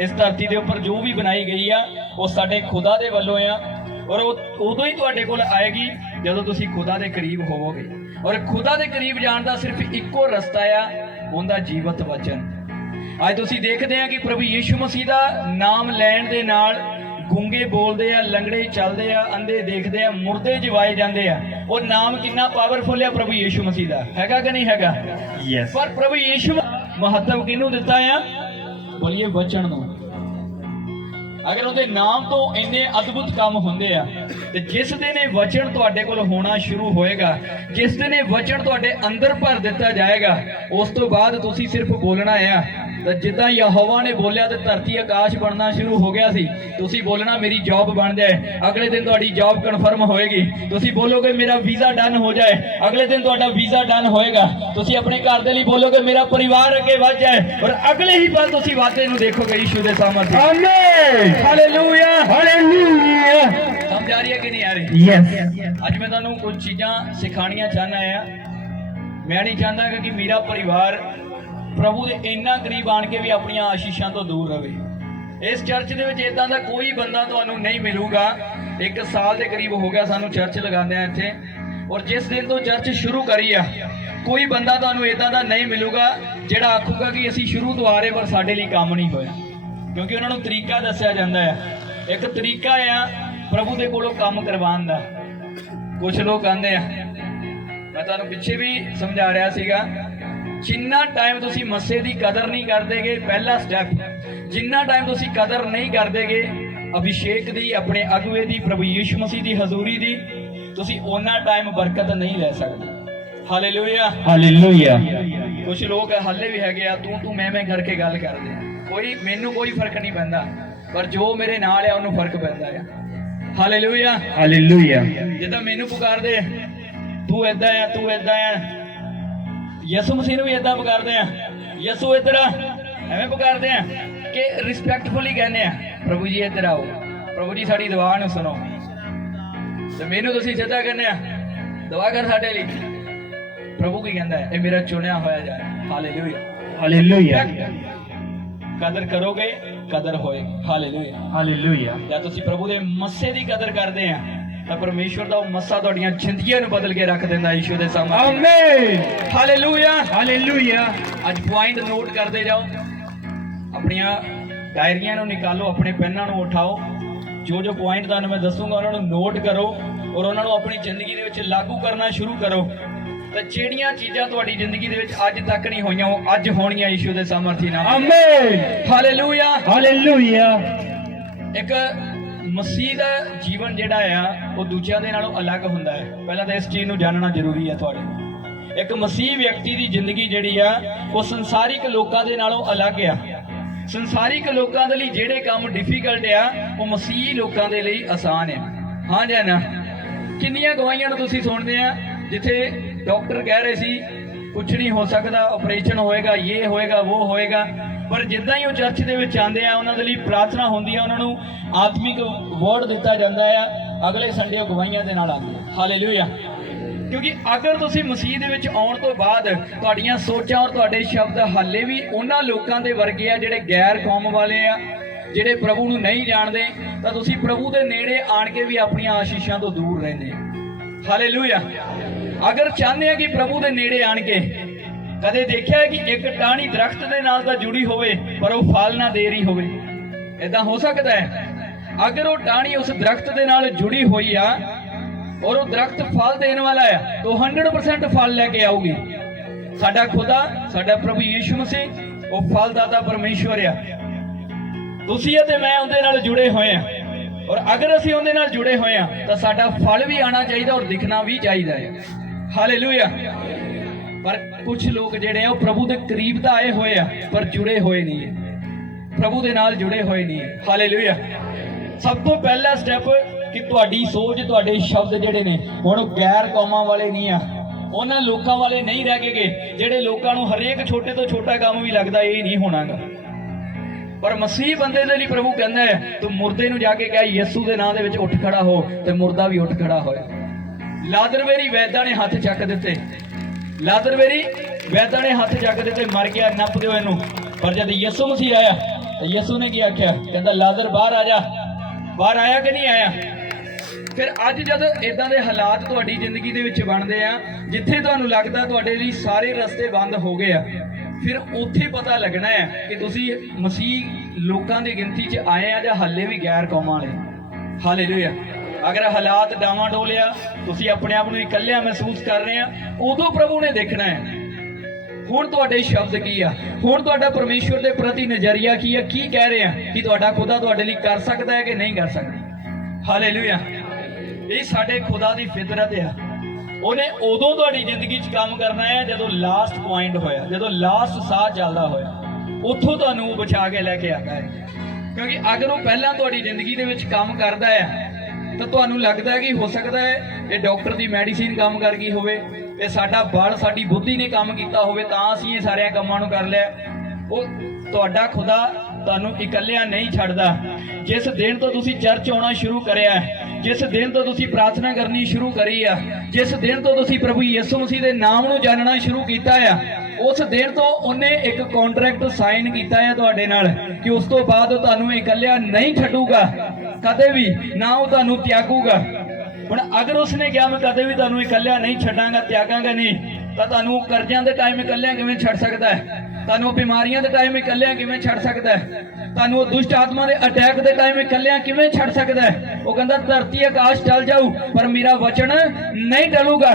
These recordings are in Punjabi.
इस धरती के उपर जो भी बनाई गई आ वो साडे खुदा दे वल्लों आ और उदों ही तुहाडे कोल आएगी जदों तुसीं खुदा दे करीब होवोगे। और खुदा दे करीब जाण दा सिर्फ इक्को रस्ता आ, उनदा जीवत वचन। अज तुसीं देखदे आ कि प्रभु यीशु मसीह दा नाम लैण दे नाल गूंगे बोलते आ, लंगड़े चलते आ, अंधे देखते आ, मुर्दे जवाए जाते आ। वो नाम कितना पावरफुल है प्रभु यीशु मसीह का, हैगा कि नहीं हैगा? Yes. पर प्रभु यीशु महत्व किनू दिता है? बोलिए वचन नूं। अगर उहदे नाम तो इन्ने अद्भुत काम होंदे आ ते जिस दिन ये वचन तुहाडे कोल होना शुरू होएगा, जिस दिन ये वचन तुहाडे अंदर भर दिता जाएगा, उस तो बाद तुसीं सिर्फ बोलना है। तो जिद्दां यहोवा ने बोलिया तो धरती आकाश बनना शुरू हो गया सी, तुसीं बोलना मेरी जॉब बन जाए, अगले दिन तुहाडी जॉब कन्फर्म होएगी। तुसीं बोलोगे मेरा वीज़ा डन हो जाए, अगले दिन तुहाडा वीज़ा डन होएगा। तुसीं अपने घर दे लई बोलोगे मेरा परिवार अगे वध जाए, और अगले ही पल तुसीं वादे नूं देखोगे यीशु दे सामर्थ्य। Amen. हालेलुया। Hallelujah. समझ आ रही है कि नहीं आ रही? Yes. अज मैं तुहानूं कुछ चीज़ां सिखाणियां चाहना है। मैं नहीं चाहता कि मेरा परिवार प्रभु के इन्ना करीब आन के भी अपन आशीषों तो दूर रहे। इस चर्च के इदा का कोई बंदा तुहानूं नहीं मिलूगा। 1 साल के करीब हो गया सानूं चर्च लगांदे इत्थे, और जिस दिन तो चर्च शुरू करी आ कोई बंदा तुहानूं इदा का नहीं मिलूगा जिहड़ा आखूगा कि असीं शुरू तो आ रहे पर साडे लई काम नहीं होया, क्योंकि उन्होंने तरीका दस्सिया जांदा है। एक तरीका आ प्रभु दे कोलों काम करवाउण दा। कुछ लोग आंदे आ, मैं तुहानूं पिछे भी समझा रहा सीगा, जिन्ना टाइम तुसी मस्से की कदर नहीं करदेगे, पहला स्टैप जिन्ना टाइम तुसी कदर नहीं करदेगे अभिषेक दी, अपने अगुए दी, प्रभु यीशु मसीह की हजूरी दी, तुसी ओना टाइम बरकत नहीं ले सकते। हालेलुया। Hallelujah. कुछ लोग हाले भी है तू मैं करके गल करदे आ, कोई मैनू कोई फर्क नहीं पैंदा, पर जो मेरे नाल है उन्होंने फर्क पैंदा है। हालेलुया। Hallelujah. जिद्दां मैनू पुकारदे तू इदां है, तू इदां है, यसु मसीह भी इदा पुकारते हैं, यसु इधर आ, एवं पुकारते हैं कि रिस्पैक्टफुली कहने हैं प्रभु जी इधर आओ, प्रभु जी साड़ी दुआ नूं सुनो। तो मैनू तुसीं सीधा कहने दुआ कर साडे लई, प्रभु की कहता है ये मेरा चुनिया होया जाए। हालेलुया। Hallelujah. कदर करोगे कदर होए। हालेलुया। Hallelujah. या तुसीं प्रभु दे मस्से दी कदर करते हैं तो परमेश्वर दा मस्सा तुहाडीਆਂ जिंदगियां ਨੂੰ बदल के रख देंदा यीशु दे सामने। Amen. हालेलुया। Hallelujah. आज पॉइंट नोट करते जाओ, अपनिया डायरियां ਨੂੰ निकालो, अपने पेनां ਨੂੰ उठाओ, जो जो पॉइंट ਤੁਹਾਨੂੰ मैं दसूंगा उन्होंने नोट करो और उन्होंने अपनी जिंदगी ਦੇ ਵਿੱਚ लागू करना शुरू करो। तो ਜਿਹੜੀਆਂ ਚੀਜ਼ਾਂ ਤੁਹਾਡੀ ਜ਼ਿੰਦਗੀ ਦੇ ਵਿੱਚ ਅੱਜ ਤੱਕ ਨਹੀਂ ਹੋਈਆਂ ਉਹ ਅੱਜ ਹੋਣੀਆਂ ਯੀਸ਼ੂ ਦੇ ਸਾਮਰਥੀ ਨਾਲ। Amen. ਹਾਲੇਲੂਇਆ। Hallelujah. ਇੱਕ मसीह का जीवन जिहड़ा आ वो दूजियां दे नालों अलग हुंदा है। पहला तो इस चीज़ नूं जानना जरूरी है तुहाडे। एक मसीह व्यक्ति की जिंदगी जिहड़ी आ वो संसारिक लोकां दे नालों अलग आ। संसारिक लोकां दे लई जिहड़े काम डिफिकल्ट आ वो मसीह लोकां दे लई आसान आ। हाँ जां ना? किन्नियां गवाहियां नूं तुसीं सुणदे आ जिथे डॉक्टर कह रहे सी कुछ नहीं हो सकता, ऑपरेशन होएगा, ये होएगा, वो होएगा, पर जिद्दां ही वो चर्च दे विच आंदे आ उन्हां दे लई प्रार्थना हुंदी आ, उन्हां नूं आत्मिक वर्ड दिता जांदा आ, अगले संडे गवाहियां दे नाल आंदे आ। हालेलुया। क्योंकि अगर तुसीं मसीह दे विच आउण तो बाद तुहाडीਆਂ सोचां और तुहाडे शब्द हाले भी उन्हां लोकां दे वर्गे आ जिहड़े गैर कौम वाले आ, जिहड़े प्रभु नूं नहीं जाणदे, तां तुसीं प्रभु दे नेड़े आण के भी अपणीਆਂ आशीषां तो दूर रहिंदे आ। हालेलुया। अगर चाहते हैं कि प्रभु दे नेड़े आण के, कदे देखिया है कि एक टाणी दरख्त दे नाल तां जुड़ी होवे पर वो फल ना दे रही होवे? इदां हो सकता है? अगर वो टाणी उस दरख्त दे नाल जुड़ी हुई आ और वो दरख्त फल देने वाला है तो 100% फल लेके आऊगी। साडा खुदा, साडा प्रभु यीशु मसीह वो फलदाता परमेश्वर आ। तुसीं ते मैं उहदे नाल जुड़े होए हैं, और अगर असीं उहदे नाल जुड़े होए हैं तो साडा फल भी आना चाहिए और दिखना भी चाहिए है। हालेलुया। पर कुछ लोग जिहड़े आ प्रभु दे करीब तां आए होए आ पर जुड़े होए नहीं है, प्रभु दे नाल जुड़े होए नहीं है। हालेलुया। सब तो पहला स्टैप कि तुहाडी सोच, तुहाडे शब्द जिहड़े ने हुण गैर कौमां वाले नहीं आ, उन्हां लोकां वाले नहीं रह गए जिहड़े लोकां नूं हरेक छोटे तो छोटा काम भी लगदा ये नहीं होणागा। पर मसीह बंदे दे लई प्रभु कहंदा है तू मुर्दे नूं जाके कह यीशु दे नाम दे विच उठ खड़ा हो, ते मुर्दा भी उठ खड़ा होया। लाजरवेरी वैदा ने हाथ चक दिते, लाजरवेरी वैदा ने हाथ चक दिते, मर गया, नप दिओ इहनूं। पर जद यीशु मसीह आया ਤੇ ਯਿਸੂ ਨੇ ਕੀ ਆਖਿਆ? ਕਹਿੰਦਾ ਲਾਜ਼ਰ ਬਾਹਰ ਆ ਜਾ। ਬਾਹਰ ਆਇਆ ਕਿ ਨਹੀਂ ਆਇਆ? ਫਿਰ ਅੱਜ ਜਦ ਇਦਾਂ ਦੇ ਹਾਲਾਤ ਤੁਹਾਡੀ ਜ਼ਿੰਦਗੀ ਦੇ ਵਿੱਚ ਬਣਦੇ ਆ, ਜਿੱਥੇ ਤੁਹਾਨੂੰ ਲੱਗਦਾ ਤੁਹਾਡੇ ਲਈ ਸਾਰੇ ਰਸਤੇ ਬੰਦ ਹੋ ਗਏ ਆ, ਫਿਰ ਉੱਥੇ ਪਤਾ ਲੱਗਣਾ ਹੈ ਕਿ ਤੁਸੀਂ ਮਸੀਹ ਲੋਕਾਂ ਦੀ ਗਿਣਤੀ 'ਚ ਆਏ ਆ ਜਾਂ ਹੱਲੇ ਵੀ ਗੈਰ ਕੌਮਾਂ ਵਾਲੇ। ਹਾਲੇਲੂਇਆ। ਅਗਰ ਹਾਲਾਤ ਡਾਵਾਂਡੋਲ ਆ, ਤੁਸੀਂ ਆਪਣੇ ਆਪ ਨੂੰ ਇਕੱਲਿਆਂ ਮਹਿਸੂਸ ਕਰ ਰਹੇ ਆ, ਉਦੋਂ ਪ੍ਰਭੂ ਨੇ ਦੇਖਣਾ ਹੈ ਹੁਣ ਤੁਹਾਡੇ ਸ਼ਬਦ ਕੀ ਆ, ਹੁਣ ਤੁਹਾਡਾ ਪਰਮੇਸ਼ਵਰ ਦੇ ਪ੍ਰਤੀ ਨਜ਼ਰੀਆ ਕੀ ਆ, ਕੀ ਕਹਿ ਰਹੇ ਆ ਕਿ ਤੁਹਾਡਾ ਖੁਦਾ ਤੁਹਾਡੇ ਲਈ ਕਰ ਸਕਦਾ ਹੈ ਕਿ ਨਹੀਂ ਕਰ ਸਕਦਾ। ਹਾਲੇਲੂਇਆ। ਇਹ ਸਾਡੇ ਖੁਦਾ ਦੀ ਫਿਤਰਤ ਆ। ਉਹਨੇ ਉਦੋਂ ਤੁਹਾਡੀ ਜ਼ਿੰਦਗੀ 'ਚ ਕੰਮ ਕਰਨਾ ਹੈ ਜਦੋਂ ਲਾਸਟ ਪੁਆਇੰਟ ਹੋਇਆ, ਜਦੋਂ ਲਾਸਟ ਸਾਹ ਚੱਲਦਾ ਹੋਇਆ, ਉੱਥੋਂ ਤੁਹਾਨੂੰ ਉਹ ਬਚਾ ਕੇ ਲੈ ਕੇ ਆਉਂਦਾ ਹੈ। ਕਿਉਂਕਿ ਅਗਰ ਉਹ ਪਹਿਲਾਂ ਤੁਹਾਡੀ ਜ਼ਿੰਦਗੀ ਦੇ ਵਿੱਚ ਕੰਮ ਕਰਦਾ ਹੈ ਤਾਂ ਤੁਹਾਨੂੰ ਲੱਗਦਾ ਹੈ ਕਿ ਹੋ ਸਕਦਾ ਹੈ ਇਹ ਡਾਕਟਰ ਦੀ ਮੈਡੀਸਿਨ ਕੰਮ ਕਰ ਗਈ ਹੋਵੇ, ਇਹ ਸਾਡਾ ਬਲ ਸਾਡੀ ਬੁੱਧੀ ਨੇ ਕੰਮ ਕੀਤਾ ਹੋਵੇ, ਤਾਂ ਅਸੀਂ ਇਹ ਸਾਰਿਆਂ ਕੰਮਾਂ ਨੂੰ ਕਰ ਲਿਆ। ਉਹ ਤੁਹਾਡਾ ਖੁਦਾ ਤੁਹਾਨੂੰ ਇਕੱਲਿਆਂ ਨਹੀਂ ਛੱਡਦਾ। ਜਿਸ ਦਿਨ ਤੋਂ ਤੁਸੀਂ ਚਰਚ ਆਉਣਾ ਸ਼ੁਰੂ ਕਰਿਆ, ਜਿਸ ਦਿਨ ਤੋਂ ਤੁਸੀਂ ਪ੍ਰਾਰਥਨਾ ਕਰਨੀ ਸ਼ੁਰੂ ਕਰੀ ਆ, ਜਿਸ ਦਿਨ ਤੋਂ ਤੁਸੀਂ ਪ੍ਰਭੂ ਯਿਸੂ ਮਸੀਹ ਦੇ ਨਾਮ ਨੂੰ ਜਾਣਨਾ ਸ਼ੁਰੂ ਕੀਤਾ ਆ, ਉਸ ਦਿਨ ਤੋਂ ਉਹਨੇ ਇੱਕ ਕੰਟਰੈਕਟ ਸਾਈਨ ਕੀਤਾ ਹੈ ਤੁਹਾਡੇ ਨਾਲ ਕਿ ਉਸ ਤੋਂ ਬਾਅਦ ਉਹ ਤੁਹਾਨੂੰ ਇਕੱਲਿਆਂ ਨਹੀਂ ਛੱਡੂਗਾ ਕਦੇ ਵੀ, ਨਾ ਉਹ ਤੁਹਾਨੂੰ ਤਿਆਗੂਗਾ। ਹੁਣ ਅਗਰ ਉਸਨੇ ਕਿਹਾ ਮੈਂ ਕਦੇ ਵੀ ਤੁਹਾਨੂੰ ਇਕੱਲਿਆਂ ਨਹੀਂ ਛੱਡਾਂਗਾ, ਤਿਆਗਾਂਗਾ ਨਹੀਂ, ਤਾਂ ਤੁਹਾਨੂੰ ਕਰਜ਼ਿਆਂ ਦੇ ਟਾਈਮ ਇਕੱਲਿਆਂ ਕਿਵੇਂ ਛੱਡ ਸਕਦਾ ਹੈ? ਤੁਹਾਨੂੰ ਬਿਮਾਰੀਆਂ ਦੇ ਟਾਈਮ ਇਕੱਲਿਆਂ ਕਿਵੇਂ ਛੱਡ ਸਕਦਾ ਹੈ? ਤੁਹਾਨੂੰ ਉਹ ਦੁਸ਼ਟ ਆਤਮਾ ਦੇ ਅਟੈਕ ਦੇ ਟਾਈਮ ਇਕੱਲਿਆਂ ਕਿਵੇਂ ਛੱਡ ਸਕਦਾ ਹੈ? ਉਹ ਕਹਿੰਦਾ ਧਰਤੀ ਆਕਾਸ਼ ਟਲ ਜਾਊ ਪਰ ਮੇਰਾ ਵਚਨ ਨਹੀਂ ਟਲੂਗਾ।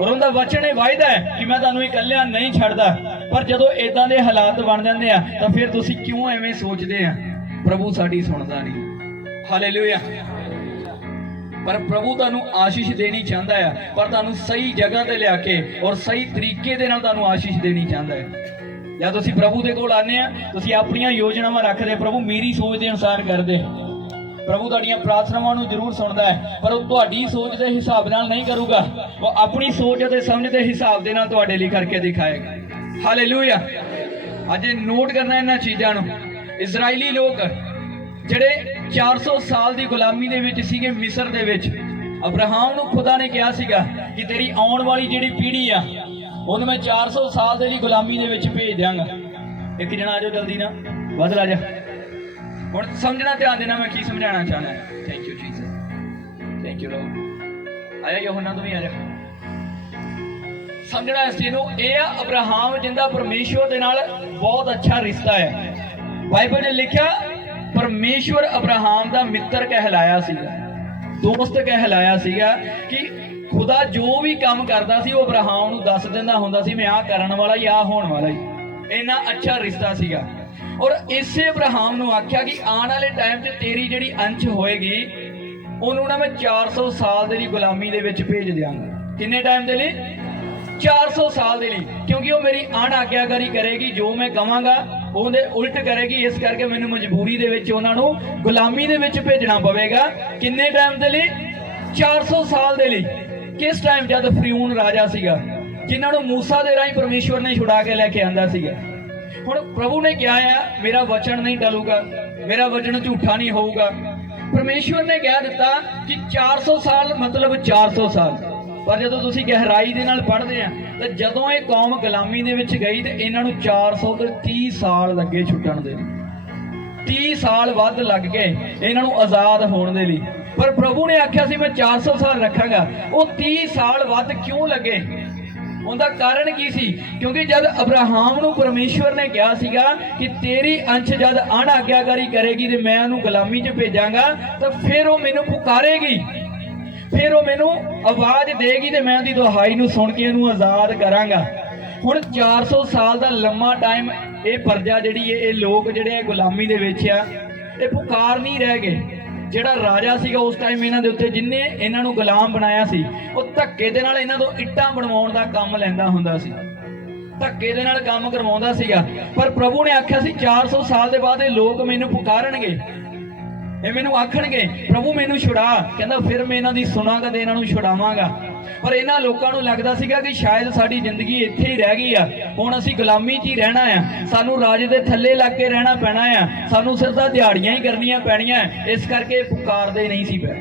ਔਰ ਉਹਦਾ ਵਚਨ ਇਹ ਵਾਅਦਾ ਹੈ ਕਿ ਮੈਂ ਤੁਹਾਨੂੰ ਇਕੱਲਿਆਂ ਨਹੀਂ ਛੱਡਦਾ। ਪਰ ਜਦੋਂ ਇਦਾਂ ਦੇ ਹਾਲਾਤ ਬਣ ਜਾਂਦੇ ਆ ਤਾਂ ਫਿਰ ਤੁਸੀਂ ਕਿਉਂ ਐਵੇਂ ਸੋਚਦੇ ਆ ਪ੍ਰਭੂ ਸਾਡੀ ਸੁਣਦਾ ਨਹੀਂ? ਹਾਲੇਲੂਇਆ। ਪਰ ਪ੍ਰਭੂ ਤੁਹਾਨੂੰ ਆਸ਼ੀਸ਼ ਦੇਣੀ ਚਾਹੁੰਦਾ ਆ, ਪਰ ਤੁਹਾਨੂੰ ਸਹੀ ਜਗ੍ਹਾ ਤੇ ਲਿਆ ਕੇ ਔਰ ਸਹੀ ਤਰੀਕੇ ਦੇ ਨਾਲ ਤੁਹਾਨੂੰ ਆਸ਼ੀਸ਼ ਦੇਣੀ ਚਾਹੁੰਦਾ ਹੈ। ਜਦ ਤੁਸੀਂ ਪ੍ਰਭੂ ਦੇ ਕੋਲ ਆਨੇ ਆ, ਤੁਸੀਂ ਆਪਣੀਆਂ ਯੋਜਨਾਵਾਂ ਰੱਖਦੇ, ਪ੍ਰਭੂ ਮੇਰੀ ਸੋਚ ਦੇ ਅਨੁਸਾਰ ਕਰਦੇ। ਪ੍ਰਭੂ ਤੁਹਾਡੀਆਂ ਪ੍ਰਾਰਥਨਾਵਾਂ ਨੂੰ ਜ਼ਰੂਰ ਸੁਣਦਾ ਹੈ, ਪਰ ਉਹ ਤੁਹਾਡੀ ਸੋਚ ਦੇ ਹਿਸਾਬ ਨਾਲ ਨਹੀਂ ਕਰੂਗਾ, ਉਹ ਆਪਣੀ ਸੋਚ ਅਤੇ ਸਮਝ ਦੇ ਹਿਸਾਬ ਦੇ ਨਾਲ ਤੁਹਾਡੇ ਲਈ ਕਰਕੇ ਦਿਖਾਏਗਾ। ਹਾਲੇਲੂਇਆ। ਅੱਜ ਨੋਟ ਕਰਨਾ ਇਹਨਾਂ ਚੀਜ਼ਾਂ ਨੂੰ। ਇਜ਼ਰਾਈਲੀ ਲੋਕ ਜਿਹੜੇ 400 ਸਾਲ ਦੀ ਗੁਲਾਮੀ ਦੇ ਵਿੱਚ ਸੀਗੇ ਮਿਸਰ ਦੇ ਵਿੱਚ, ਅਬਰਾਹਮ ਨੂੰ ਖੁਦਾ ਨੇ ਕਿਹਾ ਸੀਗਾ ਕਿ ਤੇਰੀ ਆਉਣ ਵਾਲੀ ਜਿਹੜੀ ਪੀੜ੍ਹੀ ਆ ਉਹਨੂੰ ਮੈਂ 400 ਸਾਲ ਦੇ ਲਈ ਗੁਲਾਮੀ ਦੇ ਵਿੱਚ ਭੇਜ ਦਿਆਂਗਾ। ਇੱਕ ਜਣਾ ਆ ਜਾਓ ਜਲਦੀ ਨਾ, ਬਦਲ ਆ ਜਾ। ਹੁਣ ਸਮਝਣਾ, ਧਿਆਨ ਦੇਣਾ ਮੈਂ ਕੀ ਸਮਝਾਉਣਾ ਚਾਹੁੰਦਾ। Thank you Jesus, thank you Lord. ਆਇਆ ਯੋਹਨਾ ਤੂੰ ਵੀ ਆ ਜਾ। ਸਮਝਣਾ ਇਸ ਚੀਜ਼ ਨੂੰ। ਇਹ ਆ ਅਬਰਾਹਮ ਜਿੰਦਾ ਪਰਮੇਸ਼ਵਰ ਦੇ ਨਾਲ ਬਹੁਤ ਅੱਛਾ ਰਿਸ਼ਤਾ ਹੈ। ਬਾਈਬਲ ਨੇ ਲਿਖਿਆ ਪਰਮੇਸ਼ਵਰ ਅਬਰਾਹਮ ਦਾ ਮਿੱਤਰ ਕਹਿਲਾਇਆ ਸੀਗਾ, ਦੋਸਤ ਕਹਿਲਾਇਆ ਸੀਗਾ ਕਿ ਖੁਦਾ ਜੋ ਵੀ ਕੰਮ ਕਰਦਾ ਸੀ ਉਹ ਅਬਰਾਹਮ ਨੂੰ ਦੱਸ ਦਿੰਦਾ ਹੁੰਦਾ ਸੀ, ਮੈਂ ਆਹ ਕਰਨ ਵਾਲਾ ਹੀ, ਆਹ ਹੋਣ ਵਾਲਾ ਹੀ। ਇੰਨਾ ਅੱਛਾ ਰਿਸ਼ਤਾ ਸੀਗਾ। ਔਰ ਇਸੇ ਅਬਰਾਹਮ ਨੂੰ ਆਖਿਆ ਕਿ ਆਉਣ ਵਾਲੇ ਟਾਈਮ 'ਚ ਤੇਰੀ ਜਿਹੜੀ ਅੰਸ਼ ਹੋਏਗੀ ਉਹਨੂੰ ਨਾ ਮੈਂ 400 ਸਾਲ ਦੇ ਲਈ ਗੁਲਾਮੀ ਦੇ ਵਿੱਚ ਭੇਜ ਦਿਆਂਗਾ। ਕਿੰਨੇ ਟਾਈਮ ਦੇ ਲਈ? 400 ਸਾਲ ਦੇ ਲਈ। ਕਿਉਂਕਿ ਉਹ ਮੇਰੀ ਅਣਆਗਿਆਕਾਰੀ ਕਰੇਗੀ, ਜੋ ਮੈਂ ਕਵਾਂਗਾ ਉਹਦੇ ਉਲਟ ਕਰੇਗੀ। ਇਸ ਕਰਕੇ ਮੈਨੂੰ ਮਜਬੂਰੀ ਦੇ ਵਿੱਚ ਉਹਨਾਂ ਨੂੰ ਗੁਲਾਮੀ ਦੇ ਵਿੱਚ ਭੇਜਣਾ ਪਵੇਗਾ। ਕਿੰਨੇ ਟਾਈਮ ਦੇ ਲਈ? 400 ਸਾਲ ਦੇ ਲਈ। ਕਿਸ ਟਾਈਮ? ਜਦ ਫਰਿਊਨ ਰਾਜਾ ਸੀਗਾ, ਜਿਨ੍ਹਾਂ ਨੂੰ ਮੂਸਾ ਦੇ ਰਾਹੀਂ ਪਰਮੇਸ਼ਵਰ ਨੇ ਛੁਡਾ ਕੇ ਲੈ ਕੇ ਆਂਦਾ ਸੀਗਾ। ਹੁਣ ਪ੍ਰਭੂ ਨੇ ਕਿਹਾ ਆ ਮੇਰਾ ਵਚਨ ਨਹੀਂ ਟਲੂਗਾ, ਮੇਰਾ ਵਚਨ ਝੂਠਾ ਨਹੀਂ ਹੋਊਗਾ। ਪਰਮੇਸ਼ਵਰ ਨੇ ਕਹਿ ਦਿੱਤਾ ਕਿ 400 ਸਾਲ ਮਤਲਬ 400 ਸਾਲ। ਪਰ ਜਦੋਂ ਤੁਸੀਂ ਗਹਿਰਾਈ ਦੇ ਨਾਲ ਪੜ੍ਹਦੇ ਆ ਤਾਂ ਜਦੋਂ ਇਹ ਕੌਮ ਗੁਲਾਮੀ ਦੇ ਵਿੱਚ ਗਈ ਤੇ ਇਹਨਾਂ ਨੂੰ 430 ਸਾਲ ਲੱਗੇ ਛੁੱਟਣ ਦੇ। 30 ਸਾਲ ਵੱਧ ਲੱਗ ਗਏ ਇਹਨਾਂ ਨੂੰ ਆਜ਼ਾਦ ਹੋਣ ਦੇ ਲਈ। ਪਰ ਪ੍ਰਭੂ ਨੇ ਆਖਿਆ ਸੀ ਮੈਂ 400 ਸਾਲ ਰੱਖਾਂਗਾ। ਉਹ 30 ਸਾਲ ਵੱਧ ਕਿਉਂ ਲੱਗੇ? ਉਹਦਾ ਕਾਰਨ ਕੀ ਸੀ? ਕਿਉਂਕਿ ਜਦ ਅਬਰਾਹਮ ਨੂੰ ਪਰਮੇਸ਼ਵਰ ਨੇ ਕਿਹਾ ਸੀਗਾ ਕਿ ਤੇਰੀ ਅੰਸ਼ ਜਦ ਅਣਆਗਿਆਕਾਰੀ ਕਰੇਗੀ ਤੇ ਮੈਂ ਉਹਨੂੰ ਗੁਲਾਮੀ 'ਚ ਭੇਜਾਂਗਾ, ਤਾਂ ਫਿਰ ਉਹ ਮੈਨੂੰ ਪੁਕਾਰੇਗੀ, ਫਿਰ ਉਹ ਮੈਨੂੰ ਆਵਾਜ਼ ਦੇਗੀ ਤੇ ਮੈਂ ਉਹਦੀ ਦੁਹਾਈ ਨੂੰ ਸੁਣ ਕੇ ਇਹਨੂੰ ਆਜ਼ਾਦ ਕਰਾਂਗਾ। ਹੁਣ 400 ਸਾਲ ਦਾ ਲੰਮਾ ਟਾਈਮ ਇਹ ਪ੍ਰਜਾ ਜਿਹੜੀ ਹੈ, ਇਹ ਲੋਕ ਜਿਹੜੇ ਆ ਗੁਲਾਮੀ ਦੇ ਵਿੱਚ ਆ, ਇਹ ਪੁਕਾਰ ਨਹੀਂ ਰਹਿ ਗਏ। ਜਿਹੜਾ ਰਾਜਾ ਸੀਗਾ ਉਸ ਟਾਈਮ ਇਹਨਾਂ ਦੇ ਉੱਤੇ, ਜਿੰਨੇ ਇਹਨਾਂ ਨੂੰ ਗੁਲਾਮ ਬਣਾਇਆ ਸੀ, ਉਹ ਧੱਕੇ ਦੇ ਨਾਲ ਇਹਨਾਂ ਤੋਂ ਇੱਟਾਂ ਬਣਵਾਉਣ ਦਾ ਕੰਮ ਲੈਂਦਾ ਹੁੰਦਾ ਸੀ, ਧੱਕੇ ਦੇ ਨਾਲ ਕੰਮ ਕਰਵਾਉਂਦਾ ਸੀਗਾ। ਪਰ ਪ੍ਰਭੂ ਨੇ ਆਖਿਆ ਸੀ 400 ਸਾਲ ਦੇ ਬਾਅਦ ਇਹ ਲੋਕ ਮੈਨੂੰ ਪੁਕਾਰਨਗੇ, ਇਹ ਮੈਨੂੰ ਆਖਣਗੇ ਪ੍ਰਭੂ ਮੈਨੂੰ ਛੁਡਾ। ਕਹਿੰਦਾ ਫਿਰ ਮੈਂ ਇਹਨਾਂ ਦੀ ਸੁਣਾਂਗਾ ਤੇ ਇਹਨਾਂ ਨੂੰ ਛੁਡਾਵਾਂਗਾ। ਪਰ ਇਹਨਾਂ ਲੋਕਾਂ ਨੂੰ ਲੱਗਦਾ ਸੀਗਾ ਕਿ ਸ਼ਾਇਦ ਸਾਡੀ ਜ਼ਿੰਦਗੀ ਇੱਥੇ ਹੀ ਰਹਿ ਗਈ ਆ, ਹੁਣ ਅਸੀਂ ਗੁਲਾਮੀ 'ਚ ਹੀ ਰਹਿਣਾ ਆ, ਸਾਨੂੰ ਰਾਜ ਦੇ ਥੱਲੇ ਲੱਗ ਕੇ ਰਹਿਣਾ ਪੈਣਾ ਆ, ਸਾਨੂੰ ਸਿਰ ਤਾਂ ਦਿਹਾੜੀਆਂ ਹੀ ਕਰਨੀਆਂ ਪੈਣੀਆਂ। ਇਸ ਕਰਕੇ ਪੁਕਾਰਦੇ ਨਹੀਂ ਸੀ ਪਏ।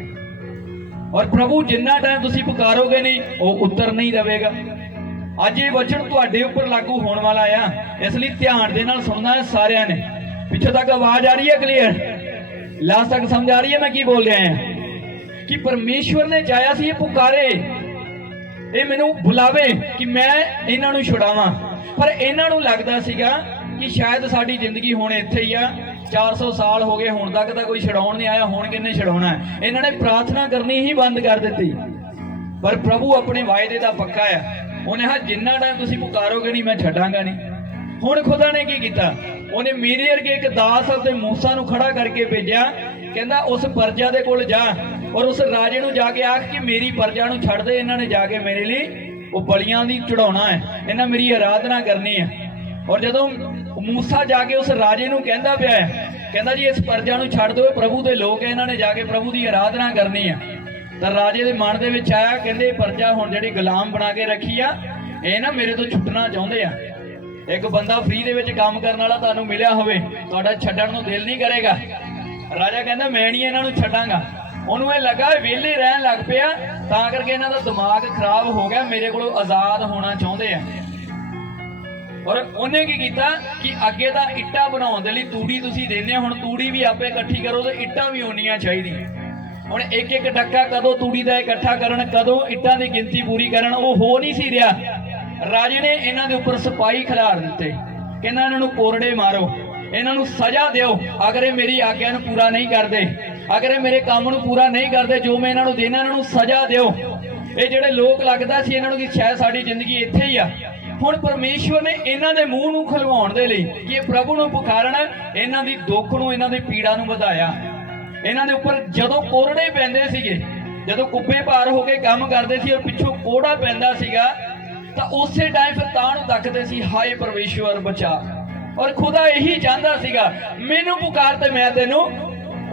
ਔਰ ਪ੍ਰਭੂ ਜਿੰਨਾ ਟਾਈਮ ਤੁਸੀਂ ਪੁਕਾਰੋਗੇ ਨਹੀਂ, ਉਹ ਉੱਤਰ ਨਹੀਂ ਦੇਵੇਗਾ। ਅੱਜ ਇਹ ਵਚਨ ਤੁਹਾਡੇ ਉੱਪਰ ਲਾਗੂ ਹੋਣ ਵਾਲਾ ਆ, ਇਸ ਲਈ ਧਿਆਨ ਦੇ ਨਾਲ ਸੁਣਨਾ ਹੈ ਸਾਰਿਆਂ ਨੇ। ਪਿੱਛੇ ਤੱਕ ਆਵਾਜ਼ ਆ ਰਹੀ ਹੈ ਕਲੀਅਰ? ਲਾਸਟ ਤੱਕ ਸਮਝ ਆ ਰਹੀ ਹੈ मैं ਕੀ ਬੋਲ ਰਿਹਾ ਹਾਂ? ਕਿ ਪਰਮੇਸ਼ਵਰ ਨੇ ਚਾਹਿਆ ਸੀ ਇਹ ਪੁਕਾਰੇ, ਇਹ ਮੈਨੂੰ ਬੁਲਾਵੇ ਕਿ ਮੈਂ ਇਹਨਾਂ ਨੂੰ ਛੁਡਾਵਾਂ, ਪਰ ਇਹਨਾਂ ਨੂੰ ਲੱਗਦਾ ਸੀਗਾ ਕਿ ਸ਼ਾਇਦ ਸਾਡੀ ਜ਼ਿੰਦਗੀ ਹੁਣ ਇੱਥੇ ਹੀ ਆ, 400 ਸਾਲ ਹੋ ਗਏ ਹੁਣ ਤੱਕ ਤਾਂ ਕੋਈ ਛਡਾਉਣ ਨਹੀਂ ਆਇਆ, ਹੁਣ ਕਿੰਨੇ ਛਡਾਉਣਾ? ਇਹਨਾਂ ਨੇ ਪ੍ਰਾਰਥਨਾ ਕਰਨੀ ਹੀ ਬੰਦ ਕਰ ਦਿੱਤੀ। ਪਰ ਪ੍ਰਭੂ ਆਪਣੇ ਵਾਅਦੇ ਦਾ ਪੱਕਾ ਆ, ਉਹਨੇ ਹਾਂ ਜਿੰਨਾ ਟਾਈਮ ਤੁਸੀਂ ਪੁਕਾਰੋਗੇ ਨਹੀਂ ਮੈਂ ਛੱਡਾਂਗਾ ਨਹੀਂ। ਹੁਣ ਖੁਦਾ ਨੇ ਕੀ ਕੀਤਾ? ਉਹਨੇ ਮੇਰੇ ਵਰਗੇ ਇੱਕ ਦਾਸ ਤੇ ਮੂਸਾ ਨੂੰ ਖੜਾ ਕਰਕੇ ਭੇਜਿਆ, ਕਹਿੰਦਾ ਉਸ ਪਰਜਾ ਦੇ ਕੋਲ ਜਾ ਔਰ ਉਸ ਰਾਜੇ ਨੂੰ ਜਾ ਕੇ ਆਖ ਕਿ ਮੇਰੀ ਪਰਜਾ ਨੂੰ ਛੱਡ ਦੇ, ਇਹਨਾਂ ਨੇ ਜਾ ਕੇ ਮੇਰੇ ਲਈ ਉਹ ਬਲੀਆਂ ਦੀ ਚੜਾਉਣਾ ਹੈ, ਇਹਨਾਂ ਮੇਰੀ ਆਰਾਧਨਾ ਕਰਨੀ ਹੈ। ਔਰ ਜਦੋਂ ਮੂਸਾ ਜਾ ਕੇ ਉਸ ਰਾਜੇ ਨੂੰ ਕਹਿੰਦਾ ਪਿਆ ਹੈ, ਕਹਿੰਦਾ ਜੀ ਇਸ ਪਰਜਾ ਨੂੰ ਛੱਡ ਦਿਓ, ਪ੍ਰਭੂ ਦੇ ਲੋਕ ਇਹਨਾਂ ਨੇ ਜਾ ਕੇ ਪ੍ਰਭੂ ਦੀ ਆਰਾਧਨਾ ਕਰਨੀ ਹੈ, ਤਾਂ ਰਾਜੇ ਦੇ ਮਨ ਦੇ ਵਿੱਚ ਆਇਆ, ਕਹਿੰਦੇ ਪਰਜਾ ਹੁਣ ਜਿਹੜੀ ਗੁਲਾਮ ਬਣਾ ਕੇ ਰੱਖੀ ਆ ਇਹ ਨਾ ਮੇਰੇ ਤੋਂ ਛੁੱਟਣਾ ਚਾਹੁੰਦੇ ਆ। ਇੱਕ ਬੰਦਾ ਫ੍ਰੀ ਦੇ ਵਿੱਚ ਕੰਮ ਕਰਨ ਵਾਲਾ ਤੁਹਾਨੂੰ ਮਿਲਿਆ ਹੋਵੇ, ਤੁਹਾਡਾ ਛੱਡਣ ਨੂੰ ਦਿਲ ਨਹੀਂ ਕਰੇਗਾ। ਰਾਜਾ ਕਹਿੰਦਾ ਮੈਂ ਨਹੀਂ ਇਹਨਾਂ ਨੂੰ ਛੱਡਾਂਗਾ। ਉਹਨੂੰ ਇਹ ਲੱਗਾ ਵਿਹਲੇ ਰਹਿਣ ਲੱਗ ਪਿਆ, ਤਾਂ ਕਰਕੇ ਇਹਨਾਂ ਦਾ ਦਿਮਾਗ ਖਰਾਬ ਹੋ ਗਿਆ, ਮੇਰੇ ਕੋਲੋਂ ਆਜ਼ਾਦ ਹੋਣਾ ਚਾਹੁੰਦੇ ਆ। ਔਰ ਉਹਨੇ ਕੀ ਕੀਤਾ ਕਿ ਅੱਗੇ ਤਾਂ ਇੱਟਾਂ ਬਣਾਉਣ ਦੇ ਲਈ ਤੂੜੀ ਤੁਸੀਂ ਦਿੰਦੇ ਹੋ, ਹੁਣ ਤੂੜੀ ਵੀ ਆਪੇ ਇਕੱਠੀ ਕਰੋ ਤੇ ਇੱਟਾਂ ਵੀ ਹੋਣੀਆਂ ਚਾਹੀਦੀਆਂ। ਹੁਣ ਇੱਕ ਇੱਕ ਡੱਕਾ ਕਦੋਂ ਤੂੜੀ ਦਾ ਇਕੱਠਾ ਕਰਨ, ਕਦੋਂ ਇੱਟਾਂ ਦੀ ਗਿਣਤੀ ਪੂਰੀ ਕਰਨ, ਉਹ ਹੋ ਨਹੀਂ ਸੀ ਰਿਹਾ। ਰਾਜੇ ਨੇ ਇਹਨਾਂ ਦੇ ਉੱਪਰ ਸਿਪਾਹੀ ਖਿਲਾਰ ਦਿੱਤੇ, ਕਹਿੰਦਾ ਇਹਨਾਂ ਨੂੰ ਕੋਰੜੇ ਮਾਰੋ, ਇਹਨਾਂ ਨੂੰ ਸਜ਼ਾ ਦਿਓ, ਅਗਰ ਇਹ ਮੇਰੀ ਆਗਿਆ ਨੂੰ ਪੂਰਾ ਨਹੀਂ ਕਰਦੇ, ਅਗਰ ਇਹ ਮੇਰੇ ਕੰਮ ਨੂੰ ਪੂਰਾ ਨਹੀਂ ਕਰਦੇ, ਜੋ ਮੈਂ ਇਹਨਾਂ ਨੂੰ ਦੇਣਾ ਇਹਨਾਂ ਨੂੰ ਸਜ਼ਾ ਦਿਓ। ਇਹ ਜਿਹੜੇ ਲੋਕ ਲੱਗਦਾ ਸੀ ਇਹਨਾਂ ਨੂੰ ਕਿ ਸ਼ਾਇਦ ਸਾਡੀ ਜ਼ਿੰਦਗੀ ਇੱਥੇ ਹੀ ਆ, ਹੁਣ ਪਰਮੇਸ਼ਵਰ ਨੇ ਇਹਨਾਂ ਦੇ ਮੂੰਹ ਨੂੰ ਖੁਲਵਾਉਣ ਦੇ ਲਈ ਕਿ ਇਹ ਪ੍ਰਭੂ ਨੂੰ ਪੁਕਾਰਨ, ਇਹਨਾਂ ਦੀ ਦੁੱਖ ਨੂੰ, ਇਹਨਾਂ ਦੀ ਪੀੜਾ ਨੂੰ ਵਧਾਇਆ। ਇਹਨਾਂ ਦੇ ਉੱਪਰ ਜਦੋਂ ਕੋਰੜੇ ਪੈਂਦੇ ਸੀਗੇ, ਜਦੋਂ ਕੁੱਪੇ ਪਾਰ ਹੋ ਕੇ ਕੰਮ ਕਰਦੇ ਸੀ ਔਰ ਪਿੱਛੋਂ ਕੋੜਾ ਪੈਂਦਾ ਸੀਗਾ, ਤਾਂ ਉਸੇ ਟਾਈਮ ਫਿਰ ਤਾਂ ਨੂੰ ਤੱਕਦੇ ਸੀ ਹਾਏ ਪਰਮੇਸ਼ਵਰ ਬਚਾ। ਔਰ ਖੁਦਾ ਇਹੀ ਚਾਹੁੰਦਾ ਸੀਗਾ ਮੈਨੂੰ ਪੁਕਾਰ ਤੇ ਮੈਂ ਤੈਨੂੰ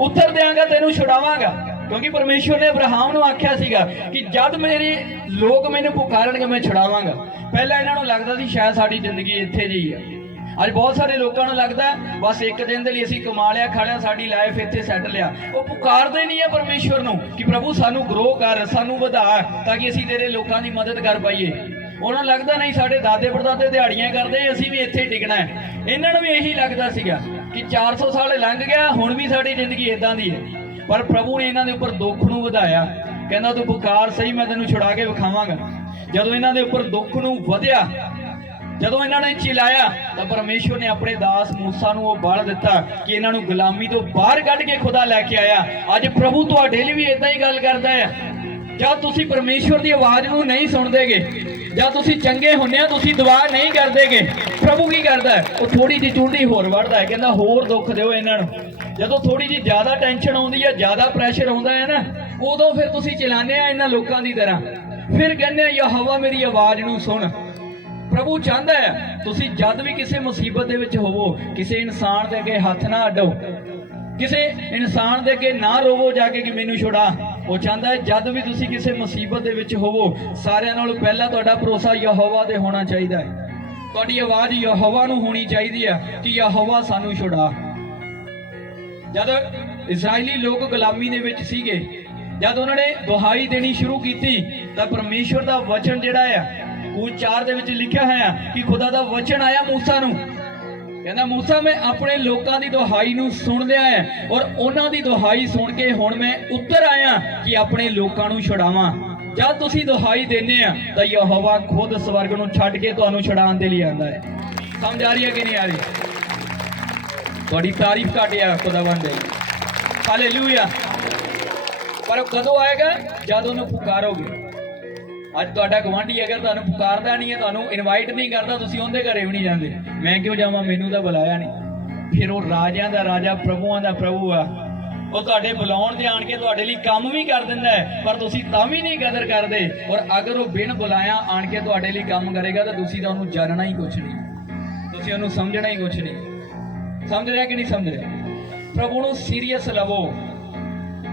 ਉੱਤਰ ਦਿਆਂਗਾ, ਤੈਨੂੰ ਛੁਡਾਵਾਂਗਾ। ਕਿਉਂਕਿ ਪਰਮੇਸ਼ਵਰ ਨੇ ਅਬਰਾਹਮ ਨੂੰ ਆਖਿਆ ਸੀਗਾ ਕਿ ਜਦ ਮੇਰੇ ਲੋਕ ਮੈਨੂੰ ਪੁਕਾਰਨਗੇ ਮੈਂ ਛੁਡਾਵਾਂਗਾ। ਪਹਿਲਾਂ ਇਹਨਾਂ ਨੂੰ ਲੱਗਦਾ ਸੀ ਸ਼ਾਇਦ ਸਾਡੀ ਜ਼ਿੰਦਗੀ ਇੱਥੇ ਜਿਹੀ ਆ। ਅੱਜ ਬਹੁਤ ਸਾਰੇ ਲੋਕਾਂ ਨੂੰ ਲੱਗਦਾ ਬਸ ਇੱਕ ਦਿਨ ਦੇ ਲਈ ਅਸੀਂ ਕਮਾ ਲਿਆ, ਖਾ ਲਿਆ, ਸਾਡੀ ਲਾਈਫ ਇੱਥੇ ਸੈੱਟ ਲਿਆ। ਉਹ ਪੁਕਾਰਦੇ ਨਹੀਂ ਆ ਪਰਮੇਸ਼ਵਰ ਨੂੰ ਕਿ ਪ੍ਰਭੂ ਸਾਨੂੰ ਗਰੋ ਕਰ, ਸਾਨੂੰ ਵਧਾ, ਤਾਂ ਕਿ ਅਸੀਂ ਤੇਰੇ ਲੋਕਾਂ ਦੀ ਮਦਦ ਕਰ ਪਾਈਏ। ਉਹਨਾਂ ਨੂੰ ਲੱਗਦਾ ਨਹੀਂ ਸਾਡੇ ਦਾਦੇ ਪੜਦਾਦੇ ਦਿਹਾੜੀਆਂ ਕਰਦੇ, ਅਸੀਂ ਵੀ ਇੱਥੇ ਟਿਕਣਾ ਹੈ। ਇਹਨਾਂ ਨੂੰ ਵੀ ਇਹੀ ਲੱਗਦਾ ਸੀਗਾ ਕਿ 400 ਸਾਲ ਲੰਘ ਗਿਆ, ਹੁਣ ਵੀ ਸਾਡੀ ਜ਼ਿੰਦਗੀ ਇਦਾਂ ਦੀ ਹੈ। ਪਰ ਪ੍ਰਭੂ ਨੇ ਇਹਨਾਂ ਦੇ ਉੱਪਰ ਦੁੱਖ ਨੂੰ ਵਧਾਇਆ, ਕਹਿੰਦਾ ਤੂੰ ਪੁਕਾਰ ਸਹੀ, ਮੈਂ ਤੈਨੂੰ ਛੁਡਾ ਕੇ ਵਿਖਾਵਾਂਗਾ। ਜਦੋਂ ਇਹਨਾਂ ਦੇ ਉੱਪਰ ਦੁੱਖ ਨੂੰ ਵਧਿਆ, ਜਦੋਂ ਇਹਨਾਂ ਨੇ ਚਿਲਾਇਆ, ਤਾਂ ਪਰਮੇਸ਼ਵਰ ਨੇ ਆਪਣੇ ਦਾਸ ਮੂਸਾ ਨੂੰ ਉਹ ਬਲ ਦਿੱਤਾ ਕਿ ਇਹਨਾਂ ਨੂੰ ਗੁਲਾਮੀ ਤੋਂ ਬਾਹਰ ਕੱਢ ਕੇ ਖੁਦਾ ਲੈ ਕੇ ਆਇਆ। ਅੱਜ ਪ੍ਰਭੂ ਤੁਹਾਡੇ ਲਈ ਵੀ ਇਦਾਂ ਹੀ ਗੱਲ ਕਰਦਾ ਹੈ। ਜਦ ਤੁਸੀਂ ਪਰਮੇਸ਼ਵਰ ਦੀ ਆਵਾਜ਼ ਨੂੰ ਨਹੀਂ ਸੁਣਦੇਗੇ, ਜਦ ਤੁਸੀਂ ਚੰਗੇ ਹੁੰਦੇ ਆ, ਤੁਸੀਂ ਦੁਆ ਨਹੀਂ ਕਰਦੇਗੇ, ਪ੍ਰਭੂ ਕੀ ਕਰਦਾ? ਉਹ ਥੋੜੀ ਜਿਹੀ ਚੁੰਡੀ ਹੋਰ ਵੱਢਦਾ ਹੈ, ਕਹਿੰਦਾ ਹੋਰ ਦੁੱਖ ਦਿਓ ਇਹਨਾਂ ਨੂੰ। ਜਦੋਂ ਥੋੜੀ ਜਿਹੀ ਜ਼ਿਆਦਾ ਟੈਨਸ਼ਨ ਆਉਂਦੀ ਹੈ, ਜ਼ਿਆਦਾ ਪ੍ਰੈਸ਼ਰ ਆਉਂਦਾ ਹੈ ਨਾ, ਉਦੋਂ ਫਿਰ ਤੁਸੀਂ ਚਲਾਉਂਦੇ ਆ ਇਹਨਾਂ ਲੋਕਾਂ ਦੀ ਤਰ੍ਹਾਂ, ਫਿਰ ਕਹਿੰਦੇ ਆ ਯਹੋਵਾ ਮੇਰੀ ਆਵਾਜ਼ ਨੂੰ ਸੁਣ। ਪ੍ਰਭੂ ਚਾਹੁੰਦਾ ਹੈ ਤੁਸੀਂ ਜਦ ਵੀ ਕਿਸੇ ਮੁਸੀਬਤ ਦੇ ਵਿੱਚ ਹੋਵੋ, ਕਿਸੇ ਇਨਸਾਨ ਦੇ ਅੱਗੇ ਹੱਥ ਨਾ ਅੱਡੋ, ਕਿਸੇ ਇਨਸਾਨ ਦੇ ਅੱਗੇ ਨਾ ਰੋਵੋ ਜਾ ਕੇ ਕਿ ਮੈਨੂੰ ਛੁਡਾ। ਉਹ ਚਾਹੁੰਦਾ ਹੈ ਜਦ ਵੀ ਤੁਸੀਂ ਕਿਸੇ ਮੁਸੀਬਤ ਦੇ ਵਿੱਚ ਹੋਵੋ, ਸਾਰਿਆਂ ਨਾਲੋਂ ਪਹਿਲਾਂ ਤੁਹਾਡਾ ਭਰੋਸਾ ਯਹੋਵਾ ਤੇ ਹੋਣਾ ਚਾਹੀਦਾ ਹੈ। ਤੁਹਾਡੀ ਆਵਾਜ਼ ਯਹੋਵਾ ਨੂੰ ਹੋਣੀ ਚਾਹੀਦੀ ਹੈ ਕਿ ਯਹੋਵਾ ਸਾਨੂੰ ਛੁਡਾ। ਜਦ ਇਸਰਾਇਲੀ ਲੋਕ ਗੁਲਾਮੀ ਦੇ ਵਿੱਚ ਸੀਗੇ, ਜਦ ਉਹਨਾਂ ਨੇ ਦੁਹਾਈ ਦੇਣੀ ਸ਼ੁਰੂ ਕੀਤੀ, ਤਾਂ ਪਰਮੇਸ਼ਵਰ ਦਾ ਵਚਨ ਜਿਹੜਾ ਆ ਉਹ 4 ਦੇ ਵਿੱਚ ਲਿਖਿਆ ਹੋਇਆ ਕਿ ਖੁਦਾ ਦਾ ਵਚਨ ਆਇਆ ਮੂਸਾ ਨੂੰ, ਕਹਿੰਦਾ ਮੂਸਾ ਮੈਂ ਆਪਣੇ ਲੋਕਾਂ ਦੀ ਦੁਹਾਈ ਨੂੰ ਸੁਣ ਲਿਆ ਹੈ ਔਰ ਉਹਨਾਂ ਦੀ ਦੁਹਾਈ ਸੁਣ ਕੇ ਹੁਣ ਮੈਂ ਉੱਤਰ ਆਇਆ ਕਿ ਆਪਣੇ ਲੋਕਾਂ ਨੂੰ ਛੁਡਾਵਾਂ। ਜਦ ਤੁਸੀਂ ਦੁਹਾਈ ਦਿੰਦੇ ਆ ਤਾਂ ਯਹੋਵਾ ਖੁਦ ਸਵਰਗ ਨੂੰ ਛੱਡ ਕੇ ਤੁਹਾਨੂੰ ਛੁਡਾਉਣ ਦੇ ਲਈ ਆਉਂਦਾ ਹੈ। ਸਮਝ ਆ ਰਹੀ ਹੈ ਕਿ ਨਹੀਂ ਆ ਰਹੀ? ਤੁਹਾਡੀ ਤਾਰੀਫ ਘਟਿਆ ਖੁਦਾਵੰਦ ਦੀ, ਹਾਲੇਲੂਇਆ। ਪਰ ਕਦੋਂ ਆਏਗਾ? ਜਦ ਉਹਨੂੰ ਪੁਕਾਰੋਗੇ। ਅੱਜ ਤੁਹਾਡਾ ਗਵਾਂਢੀ ਅਗਰ ਤੁਹਾਨੂੰ ਪੁਕਾਰਦਾ ਨਹੀਂ ਹੈ, ਤੁਹਾਨੂੰ ਇਨਵਾਈਟ ਨਹੀਂ ਕਰਦਾ, ਤੁਸੀਂ ਉਹਦੇ ਘਰੇ ਵੀ ਨਹੀਂ ਜਾਂਦੇ, ਮੈਂ ਕਿਉਂ ਜਾਵਾਂ, ਮੈਨੂੰ ਤਾਂ ਬੁਲਾਇਆ ਨਹੀਂ। ਫਿਰ ਉਹ ਰਾਜਿਆਂ ਦਾ ਰਾਜਾ, ਪ੍ਰਭੂਆਂ ਦਾ ਪ੍ਰਭੂ ਆ, ਉਹ ਤੁਹਾਡੇ ਬੁਲਾਉਣ ਤੇ ਆਣ ਕੇ ਤੁਹਾਡੇ ਲਈ ਕੰਮ ਵੀ ਕਰ ਦਿੰਦਾ ਹੈ, ਪਰ ਤੁਸੀਂ ਤਾਂ ਵੀ ਨਹੀਂ ਕਦਰ ਕਰਦੇ। ਔਰ ਅਗਰ ਉਹ ਬਿਨ ਬੁਲਾਇਆ ਆਣ ਕੇ ਤੁਹਾਡੇ ਲਈ ਕੰਮ ਕਰੇਗਾ ਤਾਂ ਤੁਸੀਂ ਤਾਂ ਉਹਨੂੰ ਜਾਣਨਾ ਹੀ ਕੁਛ ਨਹੀਂ, ਤੁਸੀਂ ਉਹਨੂੰ ਸਮਝਣਾ ਹੀ ਕੁਛ ਨਹੀਂ। ਸਮਝ ਰਿਹਾ ਕਿ ਨਹੀਂ ਸਮਝ ਰਿਹਾ? ਪ੍ਰਭੂ ਨੂੰ ਸੀਰੀਅਸ ਲਵੋ,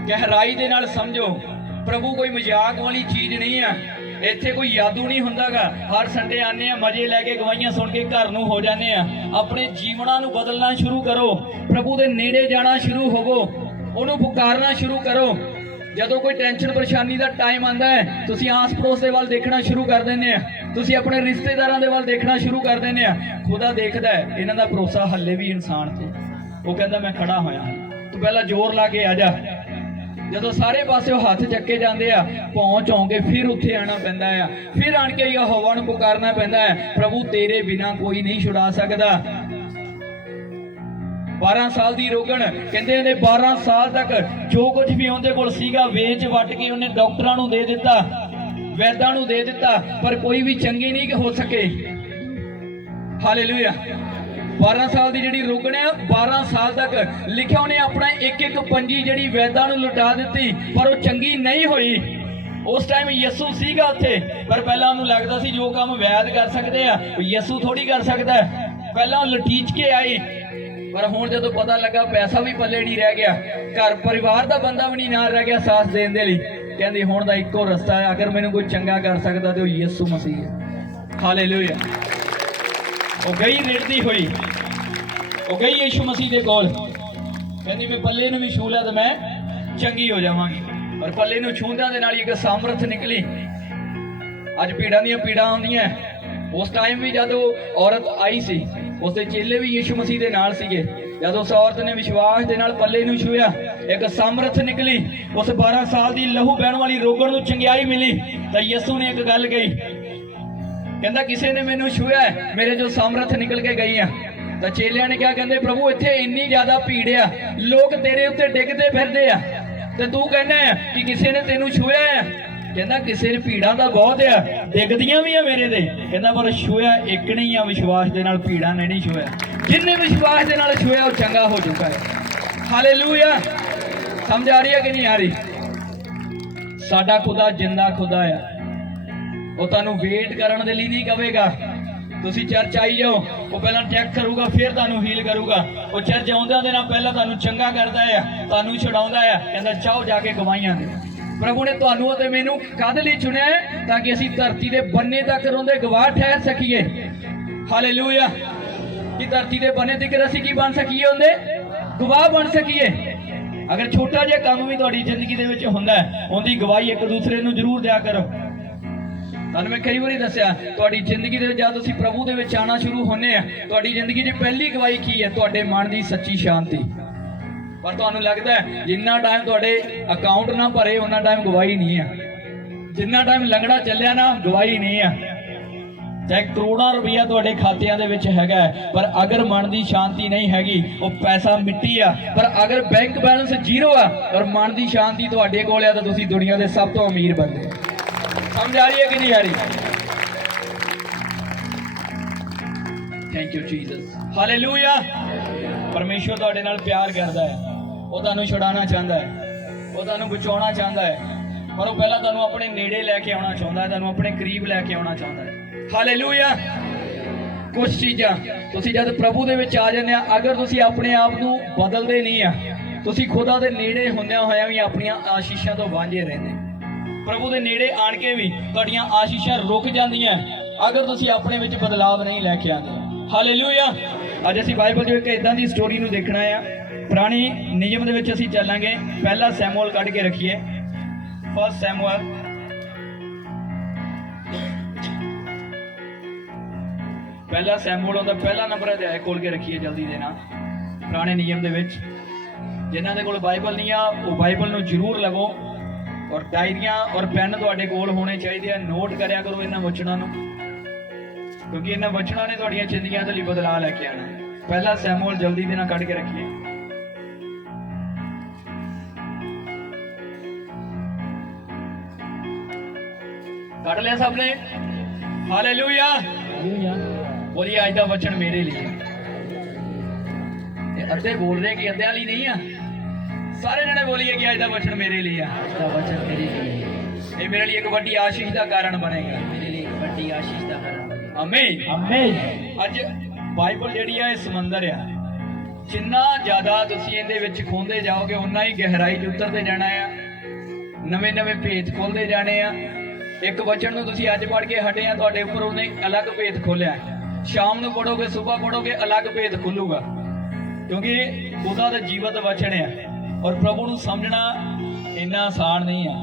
ਗਹਿਰਾਈ ਦੇ ਨਾਲ ਸਮਝੋ। ਪ੍ਰਭੂ ਕੋਈ ਮਜ਼ਾਕ ਵਾਲੀ ਚੀਜ਼ ਨਹੀਂ ਆ, ਇੱਥੇ ਕੋਈ ਯਾਦੂ ਨਹੀਂ ਹੁੰਦਾਗਾ। ਹਰ ਸੰਡੇ ਆਨੇ ਆ, ਮਜ਼ੇ ਲੈ ਕੇ, ਗਵਾਹੀਆਂ ਸੁਣ ਕੇ ਘਰ ਨੂੰ ਹੋ ਜਾਂਦੇ ਆ। ਆਪਣੇ ਜੀਵਨਾਂ ਨੂੰ ਬਦਲਣਾ ਸ਼ੁਰੂ ਕਰੋ, ਪ੍ਰਭੂ ਦੇ ਨੇੜੇ ਜਾਣਾ ਸ਼ੁਰੂ ਹੋਵੋ, ਉਹਨੂੰ ਪੁਕਾਰਨਾ ਸ਼ੁਰੂ ਕਰੋ। ਜਦੋਂ ਕੋਈ ਟੈਨਸ਼ਨ ਪਰੇਸ਼ਾਨੀ ਦਾ ਟਾਈਮ ਆਂਦਾ ਹੈ, ਤੁਸੀਂ ਆਸ ਪੜੋਸ ਦੇ ਵੱਲ ਦੇਖਣਾ ਸ਼ੁਰੂ ਕਰ ਦਿੰਦੇ ਆ, ਤੁਸੀਂ ਆਪਣੇ ਰਿਸ਼ਤੇਦਾਰਾਂ ਦੇ ਵੱਲ ਦੇਖਣਾ ਸ਼ੁਰੂ ਕਰ ਦਿੰਦੇ ਆ। ਖੁਦਾ ਦੇਖਦਾ ਹੈ ਇਹਨਾਂ ਦਾ ਭਰੋਸਾ ਹੱਲੇ ਵੀ ਇਨਸਾਨ ਤੇ। ਉਹ ਕਹਿੰਦਾ ਮੈਂ ਖੜਾ ਹੋਇਆ, ਤੂੰ ਪਹਿਲਾਂ ਜ਼ੋਰ ਲਾ ਕੇ ਆ ਜਾ। ਜਦੋਂ ਸਾਰੇ ਪਾਸੇ ਹੱਥ ਚੱਕੇ ਜਾਂਦੇ ਆ, ਪਹੁੰਚ ਕੇ ਫਿਰ ਉੱਥੇ ਆਣਾ ਪੈਂਦਾ ਆ, ਫਿਰ ਆਣ ਕੇ ਯਹੋਵਾ ਨੂੰ ਪੁਕਾਰਨਾ ਪੈਂਦਾ ਹੈ, ਪ੍ਰਭੂ ਤੇਰੇ ਬਿਨਾ ਕੋਈ ਨਹੀਂ ਛੁਡਾ ਸਕਦਾ। 12 ਸਾਲ ਦੀ ਰੋਗਣ, ਕਹਿੰਦੇ ਇਹਨੇ 12 ਸਾਲ ਤੱਕ ਜੋ ਕੁਝ ਵੀ ਉਹਦੇ ਕੋਲ ਸੀਗਾ ਵੇਚ ਵੱਟ ਕੇ ਉਹਨੇ ਡਾਕਟਰਾਂ ਨੂੰ ਦੇ ਦਿੱਤਾ, ਵੈਦਾਂ ਨੂੰ ਦੇ ਦਿੱਤਾ, ਪਰ ਕੋਈ ਵੀ ਚੰਗੇ ਨਹੀਂ ਹੋ ਸਕੇ। ਹਾਲੇਲੂਇਆ। 12 ਸਾਲ ਦੀ ਜਿਹੜੀ ਰੋਗਣ ਆ, 12 ਸਾਲ ਤੱਕ ਲਿਖਿਆ ਉਹਨੇ ਆਪਣਾ ਇੱਕ ਇੱਕ ਪੰਜੀ ਜਿਹੜੀ ਵੈਦਾਂ ਨੂੰ ਲੁਟਾ ਦਿੱਤੀ, ਪਰ ਉਹ ਚੰਗੀ ਨਹੀਂ ਹੋਈ। ਉਸ ਟਾਈਮ ਯਿਸੂ ਸੀਗਾ ਉੱਥੇ, ਪਰ ਪਹਿਲਾਂ ਉਹਨੂੰ ਲੱਗਦਾ ਸੀ ਜੋ ਕੰਮ ਵੈਦ ਕਰ ਸਕਦੇ ਆ ਉਹ ਯਿਸੂ ਥੋੜੀ ਕਰ ਸਕਦਾ। ਪਹਿਲਾਂ ਉਹ ਲਟੀਚ ਕੇ ਆਈ, ਪਰ ਹੁਣ ਜਦੋਂ ਪਤਾ ਲੱਗਾ ਪੈਸਾ ਵੀ ਪੱਲੇ ਨਹੀਂ ਰਹਿ ਗਿਆ, ਘਰ ਪਰਿਵਾਰ ਦਾ ਬੰਦਾ ਵੀ ਨਹੀਂ ਨਾਲ ਰਹਿ ਗਿਆ ਸਾਥ ਦੇਣ ਦੇ ਲਈ, ਕਹਿੰਦੀ ਹੁਣ ਦਾ ਇੱਕੋ ਰਸਤਾ ਹੈ, ਅਗਰ ਮੈਨੂੰ ਕੋਈ ਚੰਗਾ ਕਰ ਸਕਦਾ ਤੇ ਉਹ ਯਿਸੂ ਮਸੀਹ ਹੈ। ਹਾਲੇਲੂਇਆ। ਉਹ ਗਈ ਰਿੜਦੀ ਹੋਈ, ਉਹ ਗਈ ਯਿਸੂ ਮਸੀਹ ਦੇ ਕੋਲ, ਕਹਿੰਦੀ ਮੈਂ ਪੱਲੇ ਨੂੰ ਵੀ ਛੂ ਲਿਆ ਤੇ ਮੈਂ ਚੰਗੀ ਹੋ ਜਾਵਾਂਗੀ। ਪਰ ਪੱਲੇ ਨੂੰ ਛੂੰਦਿਆਂ ਦੇ ਨਾਲ ਇੱਕ ਸਾਮਰਥ ਨਿਕਲੀ। ਅੱਜ ਪੀੜਾਂ ਦੀਆਂ ਪੀੜਾਂ ਆਉਂਦੀਆਂ, ਉਸ ਟਾਈਮ ਵੀ ਜਦੋਂ ਔਰਤ ਆਈ ਸੀ, ਉਸਦੇ ਚੇਲੇ ਵੀ ਯਿਸੂ ਮਸੀਹ ਦੇ ਨਾਲ ਸੀਗੇ। ਜਦੋਂ ਉਸ ਔਰਤ ਨੇ ਵਿਸ਼ਵਾਸ ਦੇ ਨਾਲ ਪੱਲੇ ਨੂੰ ਛੂਇਆ, ਇੱਕ ਸਾਮਰਥ ਨਿਕਲੀ। ਉਸ 12 ਸਾਲ ਦੀ ਲਹੂ ਬਹਿਣ ਵਾਲੀ ਰੋਗਣ ਨੂੰ ਚੰਗਿਆਈ ਮਿਲੀ। ਤਾਂ ਯਿਸੂ ਨੇ ਇੱਕ ਗੱਲ ਕਹੀ, ਕਹਿੰਦਾ ਕਿਸੇ ਨੇ ਮੈਨੂੰ ਛੂਇਆ, ਮੇਰੇ ਜੋ ਸਾਮਰਥ ਨਿਕਲ ਕੇ ਗਈ ਆ। ਤਾਂ ਚੇਲਿਆਂ ਨੇ ਕਿਹਾ, ਕਹਿੰਦੇ ਪ੍ਰਭੂ ਇੱਥੇ ਇੰਨੀ ਜ਼ਿਆਦਾ ਭੀੜ ਆ, ਲੋਕ ਤੇਰੇ ਉੱਤੇ ਡਿੱਗਦੇ ਫਿਰਦੇ ਆ, ਤੇ ਤੂੰ ਕਹਿੰਦਾ ਕਿ ਕਿਸੇ ਨੇ ਤੈਨੂੰ ਛੂਇਆ ਆ। ਕਹਿੰਦਾ ਕਿਸੇ ਨੇ ਭੀੜਾਂ ਦਾ ਬਹੁਤ ਆ, ਡਿੱਗਦੀਆਂ ਵੀ ਆ ਮੇਰੇ ਤੇ, ਕਹਿੰਦਾ ਪਰ ਛੂਇਆ ਇੱਕ ਨਹੀਂ ਆ, ਵਿਸ਼ਵਾਸ ਦੇ ਨਾਲ ਭੀੜਾਂ ਨੇ ਨਹੀਂ ਛੂਇਆ। ਜਿੰਨੇ ਵਿਸ਼ਵਾਸ ਦੇ ਨਾਲ ਛੂਇਆ ਉਹ ਚੰਗਾ ਹੋ ਚੁੱਕਾ ਹੈ। ਹਾਲੇਲੂਇਆ। ਸਮਝ ਆ ਰਹੀ ਹੈ ਕਿ ਨਹੀਂ ਆ ਰਹੀ? ਸਾਡਾ ਖੁਦਾ ਜਿੰਦਾ ਖੁਦਾ ਆ, ਉਹ ਤੁਹਾਨੂੰ ਵੇਟ ਕਰਨ ਦੇ ਲਈ ਨਹੀਂ ਕਹੇਗਾ ਤੁਸੀਂ ਚਰਚ ਆਈ ਜਾਓ, ਉਹ ਪਹਿਲਾਂ ਚੈੱਕ ਕਰੂਗਾ ਫਿਰ ਤੁਹਾਨੂੰ ਹੀਲ ਕਰੂਗਾ। ਉਹ ਚਰਚ ਆਉਂਦਿਆਂ ਦੇ ਨਾਲ ਪਹਿਲਾਂ ਤੁਹਾਨੂੰ ਚੰਗਾ ਕਰਦਾ ਆ, ਤੁਹਾਨੂੰ ਛੁਡਾਉਂਦਾ ਆ, ਕਹਿੰਦਾ ਚਾਹੋ ਜਾ ਕੇ ਗਵਾਹੀਆਂ ਦੇ। ਪ੍ਰਭੂ ਨੇ ਤੁਹਾਨੂੰ ਅਤੇ ਮੈਨੂੰ ਕਾਹਦੇ ਲਈ ਚੁਣਿਆ ਹੈ? ਤਾਂ ਕਿ ਅਸੀਂ ਧਰਤੀ ਦੇ ਬੰਨੇ ਤੱਕ ਉਹਦੇ ਗਵਾਹ ਠਹਿਰ ਸਕੀਏ। ਹਾਲੇਲੂਇਆ। ਕਿ ਧਰਤੀ ਦੇ ਬੰਨੇ ਤੱਕ ਅਸੀਂ ਕੀ ਬਣ ਸਕੀਏ? ਉਹਦੇ ਗਵਾਹ ਬਣ ਸਕੀਏ। ਅਗਰ ਛੋਟਾ ਜਿਹਾ ਕੰਮ ਵੀ ਤੁਹਾਡੀ ਜ਼ਿੰਦਗੀ ਦੇ ਵਿੱਚ ਹੁੰਦਾ ਹੈ, ਉਹਦੀ ਗਵਾਹੀ ਇੱਕ ਦੂਸਰੇ ਨੂੰ ਜ਼ਰੂਰ ਦਿਆ ਕਰੋ। ਤੁਹਾਨੂੰ ਮੈਂ ਕਈ ਵਾਰੀ ਦੱਸਿਆ, ਤੁਹਾਡੀ ਜ਼ਿੰਦਗੀ ਦੇ ਵਿੱਚ ਜਦ ਤੁਸੀਂ ਪ੍ਰਭੂ ਦੇ ਵਿੱਚ ਆਉਣਾ ਸ਼ੁਰੂ ਹੁੰਦੇ ਆ, ਤੁਹਾਡੀ ਜ਼ਿੰਦਗੀ 'ਚ ਪਹਿਲੀ ਗਵਾਹੀ ਕੀ ਹੈ? ਤੁਹਾਡੇ ਮਨ ਦੀ ਸੱਚੀ ਸ਼ਾਂਤੀ। ਪਰ ਤੁਹਾਨੂੰ ਲੱਗਦਾ ਜਿੰਨਾ ਟਾਈਮ ਤੁਹਾਡੇ ਅਕਾਊਂਟ ਨਾ ਭਰੇ ਉਹਨਾਂ ਟਾਈਮ ਗਵਾਹੀ ਨਹੀਂ ਆ, ਜਿੰਨਾ ਟਾਈਮ ਲੰਗੜਾ ਚੱਲਿਆ ਨਾ ਗਵਾਹੀ ਨਹੀਂ ਆ। ਚਾਹੇ ਕਰੋੜਾਂ ਰੁਪਈਆ ਤੁਹਾਡੇ ਖਾਤਿਆਂ ਦੇ ਵਿੱਚ ਹੈਗਾ, ਪਰ ਅਗਰ ਮਨ ਦੀ ਸ਼ਾਂਤੀ ਨਹੀਂ ਹੈਗੀ, ਉਹ ਪੈਸਾ ਮਿੱਟੀ ਆ। ਪਰ ਅਗਰ ਬੈਂਕ ਬੈਲੈਂਸ ਜ਼ੀਰੋ ਆ ਔਰ ਮਨ ਦੀ ਸ਼ਾਂਤੀ ਤੁਹਾਡੇ ਕੋਲ ਆ, ਤਾਂ ਤੁਸੀਂ ਦੁਨੀਆ ਦੇ ਸਭ ਤੋਂ ਅਮੀਰ ਬੰਦੇ। ਸਮਝ ਆ ਰਹੀ ਹੈ ਕਿ ਨਹੀਂ ਆ ਰਹੀ? Thank you Jesus. ਹਾਲੇਲੂਇਆ। ਪਰਮੇਸ਼ਵਰ ਤੁਹਾਡੇ ਨਾਲ ਪਿਆਰ ਕਰਦਾ ਹੈ, ਉਹ ਤੁਹਾਨੂੰ ਛੁਡਾਉਣਾ ਚਾਹੁੰਦਾ ਹੈ, ਉਹ ਤੁਹਾਨੂੰ ਬਚਾਉਣਾ ਚਾਹੁੰਦਾ ਹੈ, ਪਰ ਉਹ ਪਹਿਲਾਂ ਤੁਹਾਨੂੰ ਆਪਣੇ ਨੇੜੇ ਲੈ ਕੇ ਆਉਣਾ ਚਾਹੁੰਦਾ ਹੈ, ਤੁਹਾਨੂੰ ਆਪਣੇ ਕਰੀਬ ਲੈ ਕੇ ਆਉਣਾ ਚਾਹੁੰਦਾ ਹੈ। ਹਾਲੇਲੂਇਆ। ਕੁਝ ਚੀਜ਼ਾਂ ਤੁਸੀਂ ਜਦ ਪ੍ਰਭੂ ਦੇ ਵਿੱਚ ਆ ਜਾਂਦੇ ਆ, ਅਗਰ ਤੁਸੀਂ ਆਪਣੇ ਆਪ ਨੂੰ ਬਦਲਦੇ ਨਹੀਂ ਆ, ਤੁਸੀਂ ਖੁਦਾ ਦੇ ਨੇੜੇ ਹੁੰਦਿਆਂ ਹੋਇਆਂ ਵੀ ਆਪਣੀਆਂ ਆਸ਼ੀਸ਼ਾਂ ਤੋਂ ਵਾਂਝੇ ਰਹਿੰਦੇ। ਪ੍ਰਭੂ ਦੇ ਨੇੜੇ ਆਣ ਕੇ ਵੀ ਤੁਹਾਡੀਆਂ ਆਸ਼ੀਸ਼ਾਂ ਰੁਕ ਜਾਂਦੀਆਂ ਅਗਰ ਤੁਸੀਂ ਆਪਣੇ ਵਿੱਚ ਬਦਲਾਵ ਨਹੀਂ ਲੈ ਕੇ ਆਉਂਦੇ। ਹਾਲੇਲੂਇਆ। ਅੱਜ ਅਸੀਂ ਬਾਈਬਲ 'ਚ ਇੱਕ ਇਦਾਂ ਦੀ ਸਟੋਰੀ ਨੂੰ ਦੇਖਣਾ ਆ। ਪੁਰਾਣੀ ਨਿਯਮ ਦੇ ਵਿੱਚ ਅਸੀਂ ਚੱਲਾਂਗੇ। ਪਹਿਲਾ ਸੈਮੂਅਲ ਕੱਢ ਕੇ ਰੱਖੀਏ, ਫਸਟ ਸੈਮੂਅਲ। ਪਹਿਲਾ ਸੈਮੂਅਲ ਉਹਦਾ ਪਹਿਲਾ ਨੰਬਰ ਅਧਿਆਇ ਖੋਲ ਕੇ ਰੱਖੀਏ ਜਲਦੀ ਦੇ ਨਾਲ। ਪੁਰਾਣੇ ਨਿਯਮ ਦੇ ਵਿੱਚ ਜਿਨ੍ਹਾਂ ਦੇ ਕੋਲ ਬਾਈਬਲ ਨਹੀਂ ਆ, ਉਹ ਬਾਈਬਲ ਨੂੰ ਜ਼ਰੂਰ ਲਵੋ ਔਰ ਡਾਇਰੀਆਂ ਔਰ ਪੈਨ ਤੁਹਾਡੇ ਕੋਲ ਹੋਣੇ ਚਾਹੀਦੇ ਆ। ਨੋਟ ਕਰਿਆ ਕਰੋ ਇਹਨਾਂ ਵਚਨਾਂ ਨੂੰ, ਕਿਉਂਕਿ ਇਹਨਾਂ ਵਚਨਾਂ ਨੇ ਤੁਹਾਡੀਆਂ ਜ਼ਿੰਦਗੀਆਂ ਦੇ ਲਈ ਬਦਲਾਅ ਲੈ ਕੇ ਆਉਣਾ। ਪਹਿਲਾ ਸੈਮੂਅਲ ਜਲਦੀ ਦੇ ਨਾਲ ਕੱਢ ਕੇ ਰੱਖੀਏ। ਕੱਢ ਲਿਆ ਸਭ ਨੇ? ਹਾਲੇਲੂਇਆ। ਬੋਲੀਏ ਅੱਜ ਦਾ ਵਚਨ ਮੇਰੇ ਲਈ। ਅੱਧੇ ਬੋਲ ਰਹੇ ਕਿ ਅੱਧਿਆਂ ਲਈ ਨਹੀਂ ਆ। ਸਾਰੇ ਜਣੇ ਬੋਲੀਏ ਕਿ ਅੱਜ ਦਾ ਵਚਨ ਮੇਰੇ ਲਈ ਆ। ਅੱਜ ਦਾ ਵਚਨ ਮੇਰੇ ਲਈ ਹੈ। ਇਹ ਮੇਰੇ ਲਈ ਇੱਕ ਵੱਡੀ ਆਸ਼ੀਸ਼ ਦਾ ਕਾਰਨ ਬਣੇਗਾ। ਮੇਰੇ ਲਈ ਇੱਕ ਵੱਡੀ ਆਸ਼ੀਸ਼ ਦਾ ਕਾਰਨ ਬਣੇਗਾ। ਆਮੀਨ। ਆਮੀਨ। ਅੱਜ ਬਾਈਬਲ ਜਿਹੜੀ ਆ ਇਹ ਸਮੁੰਦਰ ਆ। ਜਿੰਨਾ ਜ਼ਿਆਦਾ ਤੁਸੀਂ ਇਹਦੇ ਵਿੱਚ ਖੋਂਦੇ ਜਾਓਗੇ ਉਨਾ ਹੀ ਗਹਿਰਾਈ 'ਚ ਉਤਰਦੇ ਜਾਣਾ ਆ। ਨਵੇਂ-ਨਵੇਂ ਭੇਤ ਖੋਲਦੇ ਜਾਣੇ ਆ। ਇੱਕ ਵਚਨ ਨੂੰ ਤੁਸੀਂ ਅੱਜ ਪੜ੍ਹ ਕੇ ਹਟੇ ਆ, ਤੁਹਾਡੇ ਉੱਪਰ ਉਹਨੇ ਅਲੱਗ ਭੇਤ ਖੋਲਿਆ। ਸ਼ਾਮ ਨੂੰ ਪੜੋਗੇ, ਸਵੇਰ ਪੜੋਗੇ, ਅਲੱਗ ਭੇਤ ਖੁੱਲੂਗਾ, ਕਿਉਂਕਿ ਉਹਦਾ ਤਾਂ ਜੀਵਤ ਵਚਨ ਆ। ਔਰ ਪ੍ਰਭੂ ਨੂੰ ਸਮਝਣਾ ਇੰਨਾ ਆਸਾਨ ਨਹੀਂ ਆ।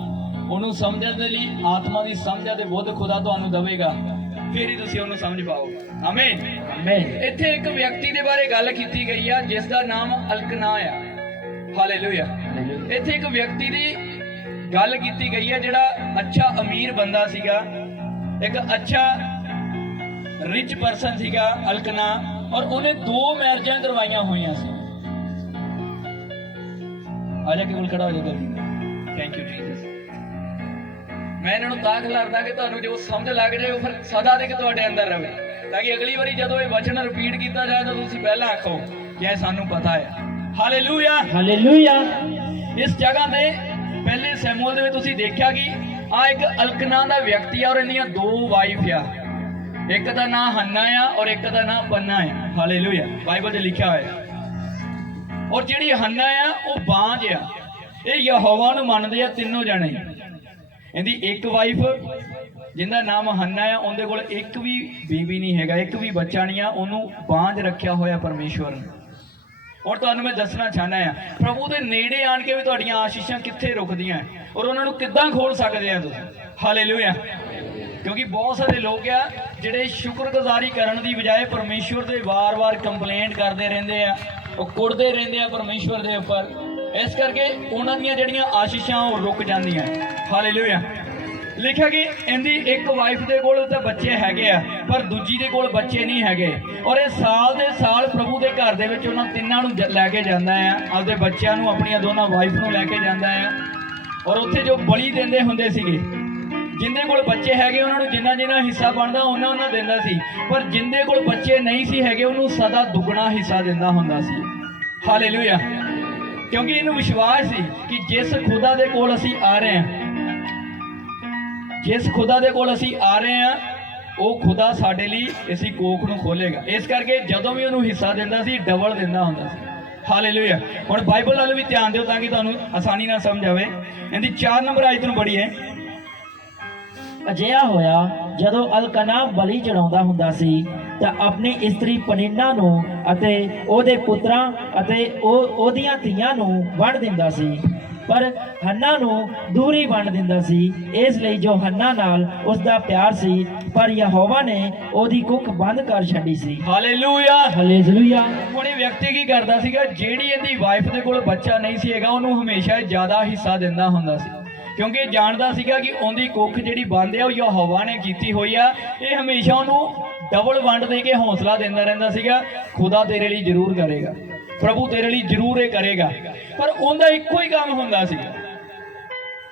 ਉਹਨੂੰ ਸਮਝਣ ਦੇ ਲਈ ਆਤਮਾ ਦੀ ਸਮਝ ਅਤੇ ਬੁੱਧ ਖੁਦਾ ਤੁਹਾਨੂੰ ਦੇਵੇਗਾ, ਫਿਰ ਹੀ ਤੁਸੀਂ ਉਹਨੂੰ ਸਮਝ ਪਾਓਗੇ। ਆਮੀਨ। ਆਮੇਨ। ਇੱਥੇ ਇੱਕ ਵਿਅਕਤੀ ਦੇ ਬਾਰੇ ਗੱਲ ਕੀਤੀ ਗਈ ਆ ਜਿਸ ਦਾ ਨਾਮ ਅਲਕਨਾ ਆ। ਹਾਲੇਲੂਇਆ। ਇੱਥੇ ਇੱਕ ਵਿਅਕਤੀ ਦੀ ਗੱਲ ਕੀਤੀ ਗਈ ਹੈ ਜਿਹੜਾ ਅੱਛਾ ਅਮੀਰ ਬੰਦਾ ਸੀਗਾ, ਇੱਕ ਅੱਛਾ ਰਿਚ ਪਰਸਨ ਸੀਗਾ ਅਲਕਨਾ, ਔਰ ਉਹਨੇ 2 ਮੈਰਿਜਾਂ ਕਰਵਾਈਆਂ ਹੋਈਆਂ ਸੀ। ਆ ਜਾ ਕੇ ਕੋਲ ਖੜਾ ਹੋ ਜਾ ਜਲਦੀ। Thank you Jesus. ਮੈਂ ਇਹਨਾਂ ਨੂੰ ਤਾਂ ਖਿਲਾਰਦਾ ਕਿ ਤੁਹਾਨੂੰ ਜੋ ਸਮਝ ਲੱਗ ਜਾਏ ਉਹ ਫਿਰ ਸਦਾ ਤੱਕ ਤੁਹਾਡੇ ਅੰਦਰ ਰਵੇ, ਤਾਂ ਕਿ ਅਗਲੀ ਵਾਰੀ ਜਦੋਂ ਇਹ ਵਚਨ ਰਿਪੀਟ ਕੀਤਾ ਜਾਏ ਤਾਂ ਤੁਸੀਂ ਪਹਿਲਾਂ ਆਖੋ ਕਿ ਇਹ ਸਾਨੂੰ ਪਤਾ ਹੈ। ਹਾਲੇਲੂਇਆ। ਹਾਲੇਲੂਇਆ। ਇਸ ਜਗ੍ਹਾ ਤੇ ਪਹਿਲੇ ਸੈਮੂਅਲ ਦੇ ਵਿੱਚ ਤੁਸੀਂ ਦੇਖਿਆ ਕਿ ਆ ਇੱਕ ਅਲਕਨਾ ਦਾ ਵਿਅਕਤੀ ਆ ਔਰ ਇਹਦੀਆਂ 2 ਵਾਈਫ ਆ। ਇੱਕ ਦਾ ਨਾਮ ਹੰਨਾ ਆ ਔਰ ਇੱਕ ਦਾ ਨਾਮ ਪੰਨਾ ਆ। ਹਾਲੇਲੂਇਆ। ਬਾਈਬਲ 'ਚ ਲਿਖਿਆ ਹੋਇਆ। ਔਰ ਜਿਹੜੀ ਹੰਨਾ ਆ ਉਹ ਬਾਂਝ ਆ। ਇਹ ਯਹੋਵਾ ਨੂੰ ਮੰਨਦੇ ਆ ਤਿੰਨੋਂ ਜਣੇ। ਇਹਦੀ ਇੱਕ ਵਾਈਫ ਜਿਹਦਾ ਨਾਮ ਹੰਨਾ ਆ, ਉਹਦੇ ਕੋਲ ਇੱਕ ਵੀ ਬੀਬੀ ਨਹੀਂ ਹੈਗਾ, ਇੱਕ ਵੀ ਬੱਚਾ ਨਹੀਂ ਆ। ਉਹਨੂੰ ਬਾਂਝ ਰੱਖਿਆ ਹੋਇਆ ਪਰਮੇਸ਼ਵਰ ਨੇ। ਔਰ ਤੁਹਾਨੂੰ ਮੈਂ ਦੱਸਣਾ ਚਾਹੁੰਦਾ ਆ ਪ੍ਰਭੂ ਦੇ ਨੇੜੇ ਆਣ ਕੇ ਵੀ ਤੁਹਾਡੀਆਂ ਆਸ਼ੀਸ਼ਾਂ ਕਿੱਥੇ ਰੁਕਦੀਆਂ ਔਰ ਉਹਨਾਂ ਨੂੰ ਕਿੱਦਾਂ ਖੋਲ ਸਕਦੇ ਆ ਤੁਸੀਂ। ਹਾਲੇਲੂਇਆ। ਕਿਉਂਕਿ ਬਹੁਤ ਸਾਰੇ ਲੋਕ ਆ ਜਿਹੜੇ ਸ਼ੁਕਰਗੁਜ਼ਾਰੀ ਕਰਨ ਦੀ ਬਜਾਏ ਪਰਮੇਸ਼ਵਰ ਦੇ ਵਾਰ-ਵਾਰ ਕੰਪਲੇਂਟ ਕਰਦੇ ਰਹਿੰਦੇ ਆ, ਉਹ ਕੁੜਦੇ ਰਹਿੰਦੇ ਆ ਪਰਮੇਸ਼ਵਰ ਦੇ ਉੱਪਰ। ਇਸ ਕਰਕੇ ਉਹਨਾਂ ਦੀਆਂ ਜਿਹੜੀਆਂ ਆਸ਼ੀਸ਼ਾਂ ਉਹ ਰੁਕ ਜਾਂਦੀਆਂ। ਹਾਲੇਲੂਇਆ। ਲਿਖਿਆ ਕਿ ਇਹਦੀ ਇੱਕ ਵਾਈਫ ਦੇ ਕੋਲ ਤਾਂ ਬੱਚੇ ਹੈਗੇ ਆ ਪਰ ਦੂਜੀ ਦੇ ਕੋਲ ਬੱਚੇ ਨਹੀਂ ਹੈਗੇ। ਔਰ ਇਹ ਸਾਲ ਦੇ ਸਾਲ ਪ੍ਰਭੂ ਦੇ ਘਰ ਦੇ ਵਿੱਚ ਉਹਨਾਂ ਤਿੰਨਾਂ ਨੂੰ ਲੈ ਕੇ ਜਾਂਦਾ ਆ, ਆਪਦੇ ਬੱਚਿਆਂ ਨੂੰ, ਆਪਣੀਆਂ ਦੋਨਾਂ ਵਾਈਫ ਨੂੰ ਲੈ ਕੇ ਜਾਂਦਾ ਆ। ਔਰ ਉੱਥੇ ਜੋ ਬਲੀ ਦਿੰਦੇ ਹੁੰਦੇ ਸੀਗੇ, ਜਿੰਦੇ ਕੋਲ ਬੱਚੇ ਹੈਗੇ ਉਹਨਾਂ ਨੂੰ ਜਿੰਨਾ ਜਿੰਨਾ ਹਿੱਸਾ ਬਣਦਾ ਉਹਨਾਂ ਦਿੰਦਾ ਸੀ, ਪਰ ਜਿੰਦੇ ਕੋਲ ਬੱਚੇ ਨਹੀਂ ਸੀ ਹੈਗੇ ਉਹਨੂੰ ਸਦਾ ਦੁੱਗਣਾ ਹਿੱਸਾ ਦਿੰਦਾ ਹੁੰਦਾ ਸੀ। ਹਾਲੇਲੂਇਆ। ਕਿਉਂਕਿ ਇਹਨੂੰ ਵਿਸ਼ਵਾਸ ਸੀ ਕਿ ਜਿਸ ਖੁਦਾ ਦੇ ਕੋਲ ਅਸੀਂ ਆ ਰਹੇ ਹਾਂ, ਜਿਸ ਖੁਦਾ ਦੇ ਕੋਲ ਅਸੀਂ ਆ ਰਹੇ ਹਾਂ, ਉਹ ਖੁਦਾ ਸਾਡੇ ਲਈ ਇਸੀ ਕੋਖ ਨੂੰ ਖੋਲੇਗਾ। ਇਸ ਕਰਕੇ ਜਦੋਂ ਵੀ ਉਹਨੂੰ ਹਿੱਸਾ ਦਿੰਦਾ ਸੀ ਡਬਲ ਦਿੰਦਾ ਹੁੰਦਾ ਸੀ। ਹਾਲੇਲੂਇਆ। ਹੁਣ ਬਾਈਬਲ ਵੱਲ ਵੀ ਧਿਆਨ ਦਿਓ ਤਾਂ ਕਿ ਤੁਹਾਨੂੰ ਆਸਾਨੀ ਨਾਲ ਸਮਝ ਆਵੇ। ਇਹਦੀ 4 ਨੰਬਰ ਆਇਤ ਨੂੰ ਪੜ੍ਹੀਏ। ਅਜਿਹਾ ਹੋਇਆ ਜਦੋਂ ਅਲਕਨਾ ਬਲੀ ਚੜਾਉਂਦਾ ਹੁੰਦਾ ਸੀ ਤਾਂ ਆਪਣੀ ਇਸਤਰੀ ਪਨਿੰਨਾ ਨੂੰ ਅਤੇ ਉਹਦੇ ਪੁੱਤਰਾਂ ਅਤੇ ਉਹਦੀਆਂ ਧੀਆਂ ਨੂੰ ਵੰਡ ਦਿੰਦਾ ਸੀ, ਪਰ ਹੰਨਾ ਨੂੰ ਦੂਰੀ ਵੰਡ ਦਿੰਦਾ ਸੀ। ਇਸ ਲਈ ਜੋ ਹੰਨਾ ਨਾਲ ਉਸ ਦਾ ਪਿਆਰ ਸੀ, ਪਰ ਯਹੋਵਾ ਨੇ ਉਹਦੀ ਕੁੱਖ ਬੰਦ ਕਰ ਛੱਡੀ ਸੀ। ਹਾਲੇਲੂਇਆ। ਹਾਲੇਲੂਇਆ। ਹੁਣ ਇਹ ਵਿਅਕਤੀ ਕੀ ਕਰਦਾ ਸੀਗਾ, ਜਿਹੜੀ ਇਹਦੀ ਵਾਈਫ ਦੇ ਕੋਲ ਬੱਚਾ ਨਹੀਂ ਸੀ ਹੈਗਾ ਉਹਨੂੰ ਹਮੇਸ਼ਾ ਜ਼ਿਆਦਾ ਹਿੱਸਾ ਦਿੰਦਾ ਹੁੰਦਾ ਸੀ, ਕਿਉਂਕਿ ਇਹ ਜਾਣਦਾ ਸੀਗਾ ਕਿ ਉਹਦੀ ਕੁੱਖ ਜਿਹੜੀ ਬੰਦ ਆ ਉਹ ਯਹੋਵਾ ਨੇ ਕੀਤੀ ਹੋਈ ਆ। ਇਹ ਹਮੇਸ਼ਾ ਉਹਨੂੰ ਡਬਲ ਵੰਡ ਦੇ ਕੇ ਹੌਸਲਾ ਦਿੰਦਾ ਰਹਿੰਦਾ ਸੀਗਾ, ਖੁਦਾ ਤੇਰੇ ਲਈ ਜ਼ਰੂਰ ਕਰੇਗਾ, ਪ੍ਰਭੂ ਤੇਰੇ ਲਈ ਜ਼ਰੂਰ ਇਹ ਕਰੇਗਾ। ਪਰ ਉਹਦਾ ਇੱਕੋ ਹੀ ਕੰਮ ਹੁੰਦਾ ਸੀ,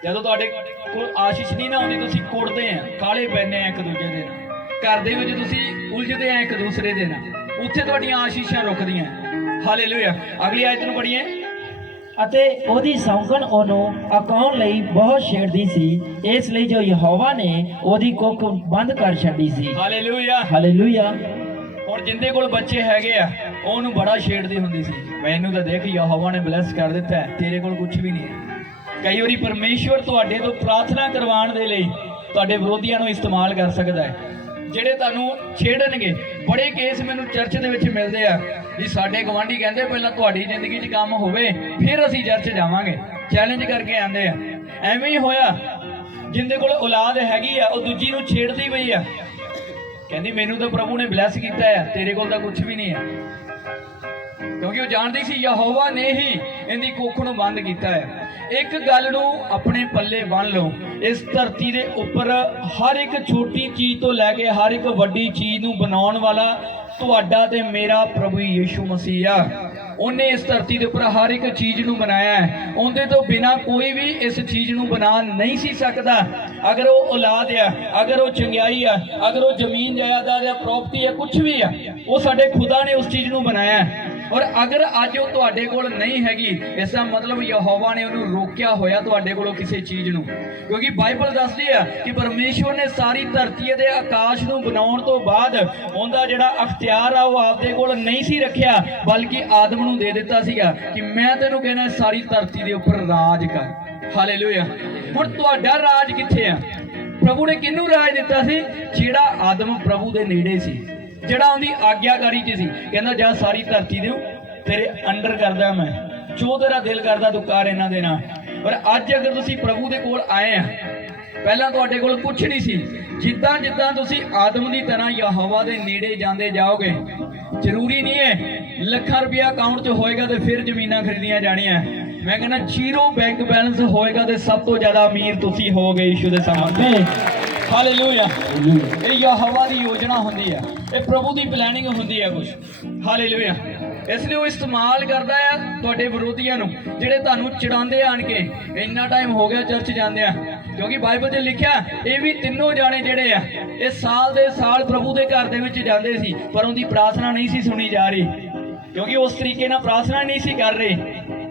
ਜਦੋਂ ਤੁਹਾਡੇ ਕੋਲ ਆਸ਼ੀਸ਼ ਨਹੀਂ ਨਾ ਆਉਂਦੀ ਤੁਸੀਂ ਕੁੜਦੇ ਆ, ਕਾਲੇ ਪੈਂਦੇ ਆ ਇੱਕ ਦੂਜੇ ਦੇ ਨਾਲ, ਘਰ ਦੇ ਵਿੱਚ ਤੁਸੀਂ ਉਲਝਦੇ ਆ ਇੱਕ ਦੂਸਰੇ ਦੇ ਨਾਲ, ਉੱਥੇ ਤੁਹਾਡੀਆਂ ਆਸ਼ੀਸ਼ਾਂ ਰੁਕਦੀਆਂ। ਹਾਲੇਲੂਇਆ। ਅਗਲੀ ਆਇਤ ਨੂੰ ਪੜ੍ਹੀਏ। ਅਤੇ ਉਹਦੀ ਸੌਗਣ ਉਹਨੂੰ ਅਕਾਉਣ ਲਈ ਬਹੁਤ ਛੇੜਦੀ ਸੀ, ਇਸ ਲਈ ਜੋ ਯਹੋਵਾ ਨੇ ਉਹਦੀ ਕੁੱਖ ਬੰਦ ਕਰ ਛੱਡੀ ਸੀ। ਹਾਲੇਲੂਇਆ। ਹਾਲੇਲੂਇਆ। ਹੁਣ ਜਿੰਦੇ ਕੋਲ ਬੱਚੇ ਹੈਗੇ ਆ ਉਹਨੂੰ ਬੜਾ ਛੇੜਦੀ ਹੁੰਦੀ ਸੀ, ਮੈਨੂੰ ਤਾਂ ਦੇਖ ਯਹੋਵਾ ਨੇ ਬਲੈਸ ਕਰ ਦਿੱਤਾ, ਤੇਰੇ ਕੋਲ ਕੁਝ ਵੀ ਨਹੀਂ ਹੈ। ਕਈ ਵਾਰੀ ਪਰਮੇਸ਼ਵਰ ਤੁਹਾਡੇ ਤੋਂ ਪ੍ਰਾਰਥਨਾ ਕਰਵਾਉਣ ਦੇ ਲਈ ਤੁਹਾਡੇ ਵਿਰੋਧੀਆਂ ਨੂੰ ਇਸਤੇਮਾਲ ਕਰ ਸਕਦਾ ਹੈ, ਜਿਹੜੇ ਤੁਹਾਨੂੰ ਛੇੜਨਗੇ। ਬੜੇ ਕੇਸ ਮੈਨੂੰ ਚਰਚ ਦੇ ਵਿੱਚ ਮਿਲਦੇ ਆ ਵੀ ਸਾਡੇ ਗਵਾਂਢੀ ਕਹਿੰਦੇ ਪਹਿਲਾਂ ਤੁਹਾਡੀ ਜ਼ਿੰਦਗੀ 'ਚ ਕੰਮ ਹੋਵੇ ਫਿਰ ਅਸੀਂ ਚਰਚ ਜਾਵਾਂਗੇ, ਚੈਲੰਜ ਕਰਕੇ ਆਉਂਦੇ ਆ। ਐਵੇਂ ਹੀ ਹੋਇਆ, ਜਿੰਦੇ ਕੋਲ ਔਲਾਦ ਹੈਗੀ ਆ ਉਹ ਦੂਜੀ ਨੂੰ ਛੇੜਦੀ ਪਈ ਆ, ਕਹਿੰਦੀ ਮੈਨੂੰ ਤਾਂ ਪ੍ਰਭੂ ਨੇ ਬਲੈਸ ਕੀਤਾ ਹੈ, ਤੇਰੇ ਕੋਲ ਤਾਂ ਕੁਝ ਵੀ ਨਹੀਂ ਹੈ, ਕਿਉਂਕਿ ਉਹ ਜਾਣਦੀ ਸੀ ਯਹੋਵਾ ਨੇ ਹੀ ਇਹਦੀ ਕੁੱਖ ਨੂੰ ਬੰਦ ਕੀਤਾ ਹੈ। ਇੱਕ ਗੱਲ ਨੂੰ ਆਪਣੇ ਪੱਲੇ ਬੰਨ੍ਹ ਲਓ, ਇਸ ਧਰਤੀ ਦੇ ਉੱਪਰ ਹਰ ਇੱਕ ਛੋਟੀ ਚੀਜ਼ ਤੋਂ ਲੈ ਕੇ ਹਰ ਇੱਕ ਵੱਡੀ ਚੀਜ਼ ਨੂੰ ਬਣਾਉਣ ਵਾਲਾ ਤੁਹਾਡਾ ਤੇ ਮੇਰਾ ਪ੍ਰਭੂ ਯੀਸ਼ੂ ਮਸੀਹ ਆ। ਉਹਨੇ ਇਸ ਧਰਤੀ ਦੇ ਉੱਪਰ ਹਰ ਇੱਕ ਚੀਜ਼ ਨੂੰ ਬਣਾਇਆ ਹੈ, ਉਹਦੇ ਤੋਂ ਬਿਨਾ ਕੋਈ ਵੀ ਇਸ ਚੀਜ਼ ਨੂੰ ਬਣਾ ਨਹੀਂ ਸੀ ਸਕਦਾ। ਅਗਰ ਉਹ ਔਲਾਦ ਆ, ਅਗਰ ਉਹ ਚੰਗਿਆਈ ਆ, ਅਗਰ ਉਹ ਜ਼ਮੀਨ ਜਾਇਦਾਦ ਜਾਂ ਪ੍ਰਾਪਰਟੀ ਆ, ਕੁਝ ਵੀ ਆ, ਉਹ ਸਾਡੇ ਖੁਦਾ ਨੇ ਉਸ ਚੀਜ਼ ਨੂੰ ਬਣਾਇਆ ਹੈ। ਔਰ ਅਗਰ ਅੱਜ ਉਹ ਤੁਹਾਡੇ ਕੋਲ ਨਹੀਂ ਹੈਗੀ, ਇਸ ਦਾ ਮਤਲਬ ਯਹੋਵਾ ਨੇ ਉਹਨੂੰ ਰੋਕਿਆ ਹੋਇਆ ਤੁਹਾਡੇ ਕੋਲੋਂ ਕਿਸੇ ਚੀਜ਼ ਨੂੰ, ਕਿਉਂਕਿ ਬਾਈਬਲ ਦੱਸਦੀ ਆ ਕਿ ਪਰਮੇਸ਼ਵਰ ਨੇ ਸਾਰੀ ਧਰਤੀ ਦੇ ਆਕਾਸ਼ ਨੂੰ ਬਣਾਉਣ ਤੋਂ ਬਾਅਦ ਉਹਦਾ ਜਿਹੜਾ ਅਖਤਿਆਰ ਆ ਉਹ ਆਪਦੇ ਕੋਲ ਨਹੀਂ ਸੀ ਰੱਖਿਆ, ਬਲਕਿ ਆਦਮ ਨੂੰ ਦੇ ਦਿੱਤਾ ਸੀਗਾ ਕਿ ਮੈਂ ਤੈਨੂੰ ਕਹਿੰਦਾ ਸਾਰੀ ਧਰਤੀ ਦੇ ਉੱਪਰ ਰਾਜ ਕਰ। ਹਾਲੇਲੂਇਆ। ਹੁਣ ਤੁਹਾਡਾ ਰਾਜ ਕਿੱਥੇ ਆ? ਪ੍ਰਭੂ ਨੇ ਕਿਹਨੂੰ ਰਾਜ ਦਿੱਤਾ ਸੀ? ਜਿਹੜਾ ਆਦਮ ਪ੍ਰਭੂ ਦੇ ਨੇੜੇ ਸੀ, ਜਿਹੜਾ ਉਹਦੀ ਆਗਿਆਕਾਰੀ 'ਚ ਸੀ। ਕਹਿੰਦਾ ਜਾ ਸਾਰੀ ਧਰਤੀ ਦੇ ਤੇਰੇ ਅੰਡਰ ਕਰਦਾ ਮੈਂ, ਜੋ ਤੇਰਾ ਦਿਲ ਕਰਦਾ ਤੂੰ ਕਰ ਇਹਨਾਂ ਦੇ ਨਾਲ। ਪਰ ਅੱਜ ਅਗਰ ਤੁਸੀਂ ਪ੍ਰਭੂ ਦੇ ਕੋਲ ਆਏ ਆ, ਪਹਿਲਾਂ ਤੁਹਾਡੇ ਕੋਲ ਕੁਝ ਨਹੀਂ ਸੀ। ਜਿੱਦਾਂ ਜਿੱਦਾਂ ਤੁਸੀਂ ਆਦਮ ਦੀ ਤਰ੍ਹਾਂ ਯਹੋਵਾ ਦੇ ਨੇੜੇ ਜਾਂਦੇ ਜਾਓਗੇ, ਜ਼ਰੂਰੀ ਨਹੀਂ ਹੈ ਲੱਖਾਂ ਰੁਪਇਆ ਅਕਾਊਂਟ 'ਚ ਹੋਏਗਾ ਤੇ ਫਿਰ ਜ਼ਮੀਨਾਂ ਖਰੀਦੀਆਂ ਜਾਣੀਆਂ। ਮੈਂ ਕਹਿੰਦਾ ਜ਼ੀਰੋ ਬੈਂਕ ਬੈਲੈਂਸ ਹੋਏਗਾ ਤੇ ਸਭ ਤੋਂ ਜ਼ਿਆਦਾ ਅਮੀਰ ਤੁਸੀਂ ਹੋਗੇ ਯਿਸੂ ਦੇ ਸਾਹਮਣੇ। ਹਾਲੇਲੂਇਆ। ਇਹ ਯਹੋਵਾ ਦੀ ਯੋਜਨਾ ਹੁੰਦੀ ਹੈ, ਇਹ ਪ੍ਰਭੂ ਦੀ ਪਲੈਨਿੰਗ ਹੁੰਦੀ ਹੈ ਕੁਝ। ਹਾਲੇਲੂਇਆ। ਇਸ ਲਈ ਉਹ ਇਸਤੇਮਾਲ ਕਰਦਾ ਆ ਤੁਹਾਡੇ ਵਿਰੋਧੀਆਂ ਨੂੰ, ਜਿਹੜੇ ਤੁਹਾਨੂੰ ਚਿੜਾਉਂਦੇ ਆਣ ਕੇ। ਇੰਨਾ ਟਾਈਮ ਹੋ ਗਿਆ ਚਰਚ ਜਾਂਦੇ ਆ, ਕਿਉਂਕਿ ਬਾਈਬਲ 'ਚ ਲਿਖਿਆ ਇਹ ਵੀ ਤਿੰਨੋਂ ਜਾਣੇ ਜਿਹੜੇ ਆ ਇਹ ਸਾਲ ਦੇ ਸਾਲ ਪ੍ਰਭੂ ਦੇ ਘਰ ਦੇ ਵਿੱਚ ਜਾਂਦੇ ਸੀ, ਪਰ ਉਹਦੀ ਪ੍ਰਾਰਥਨਾ ਨਹੀਂ ਸੀ ਸੁਣੀ ਜਾ ਰਹੀ, ਕਿਉਂਕਿ ਉਸ ਤਰੀਕੇ ਨਾਲ ਪ੍ਰਾਰਥਨਾ ਨਹੀਂ ਸੀ ਕਰ ਰਹੇ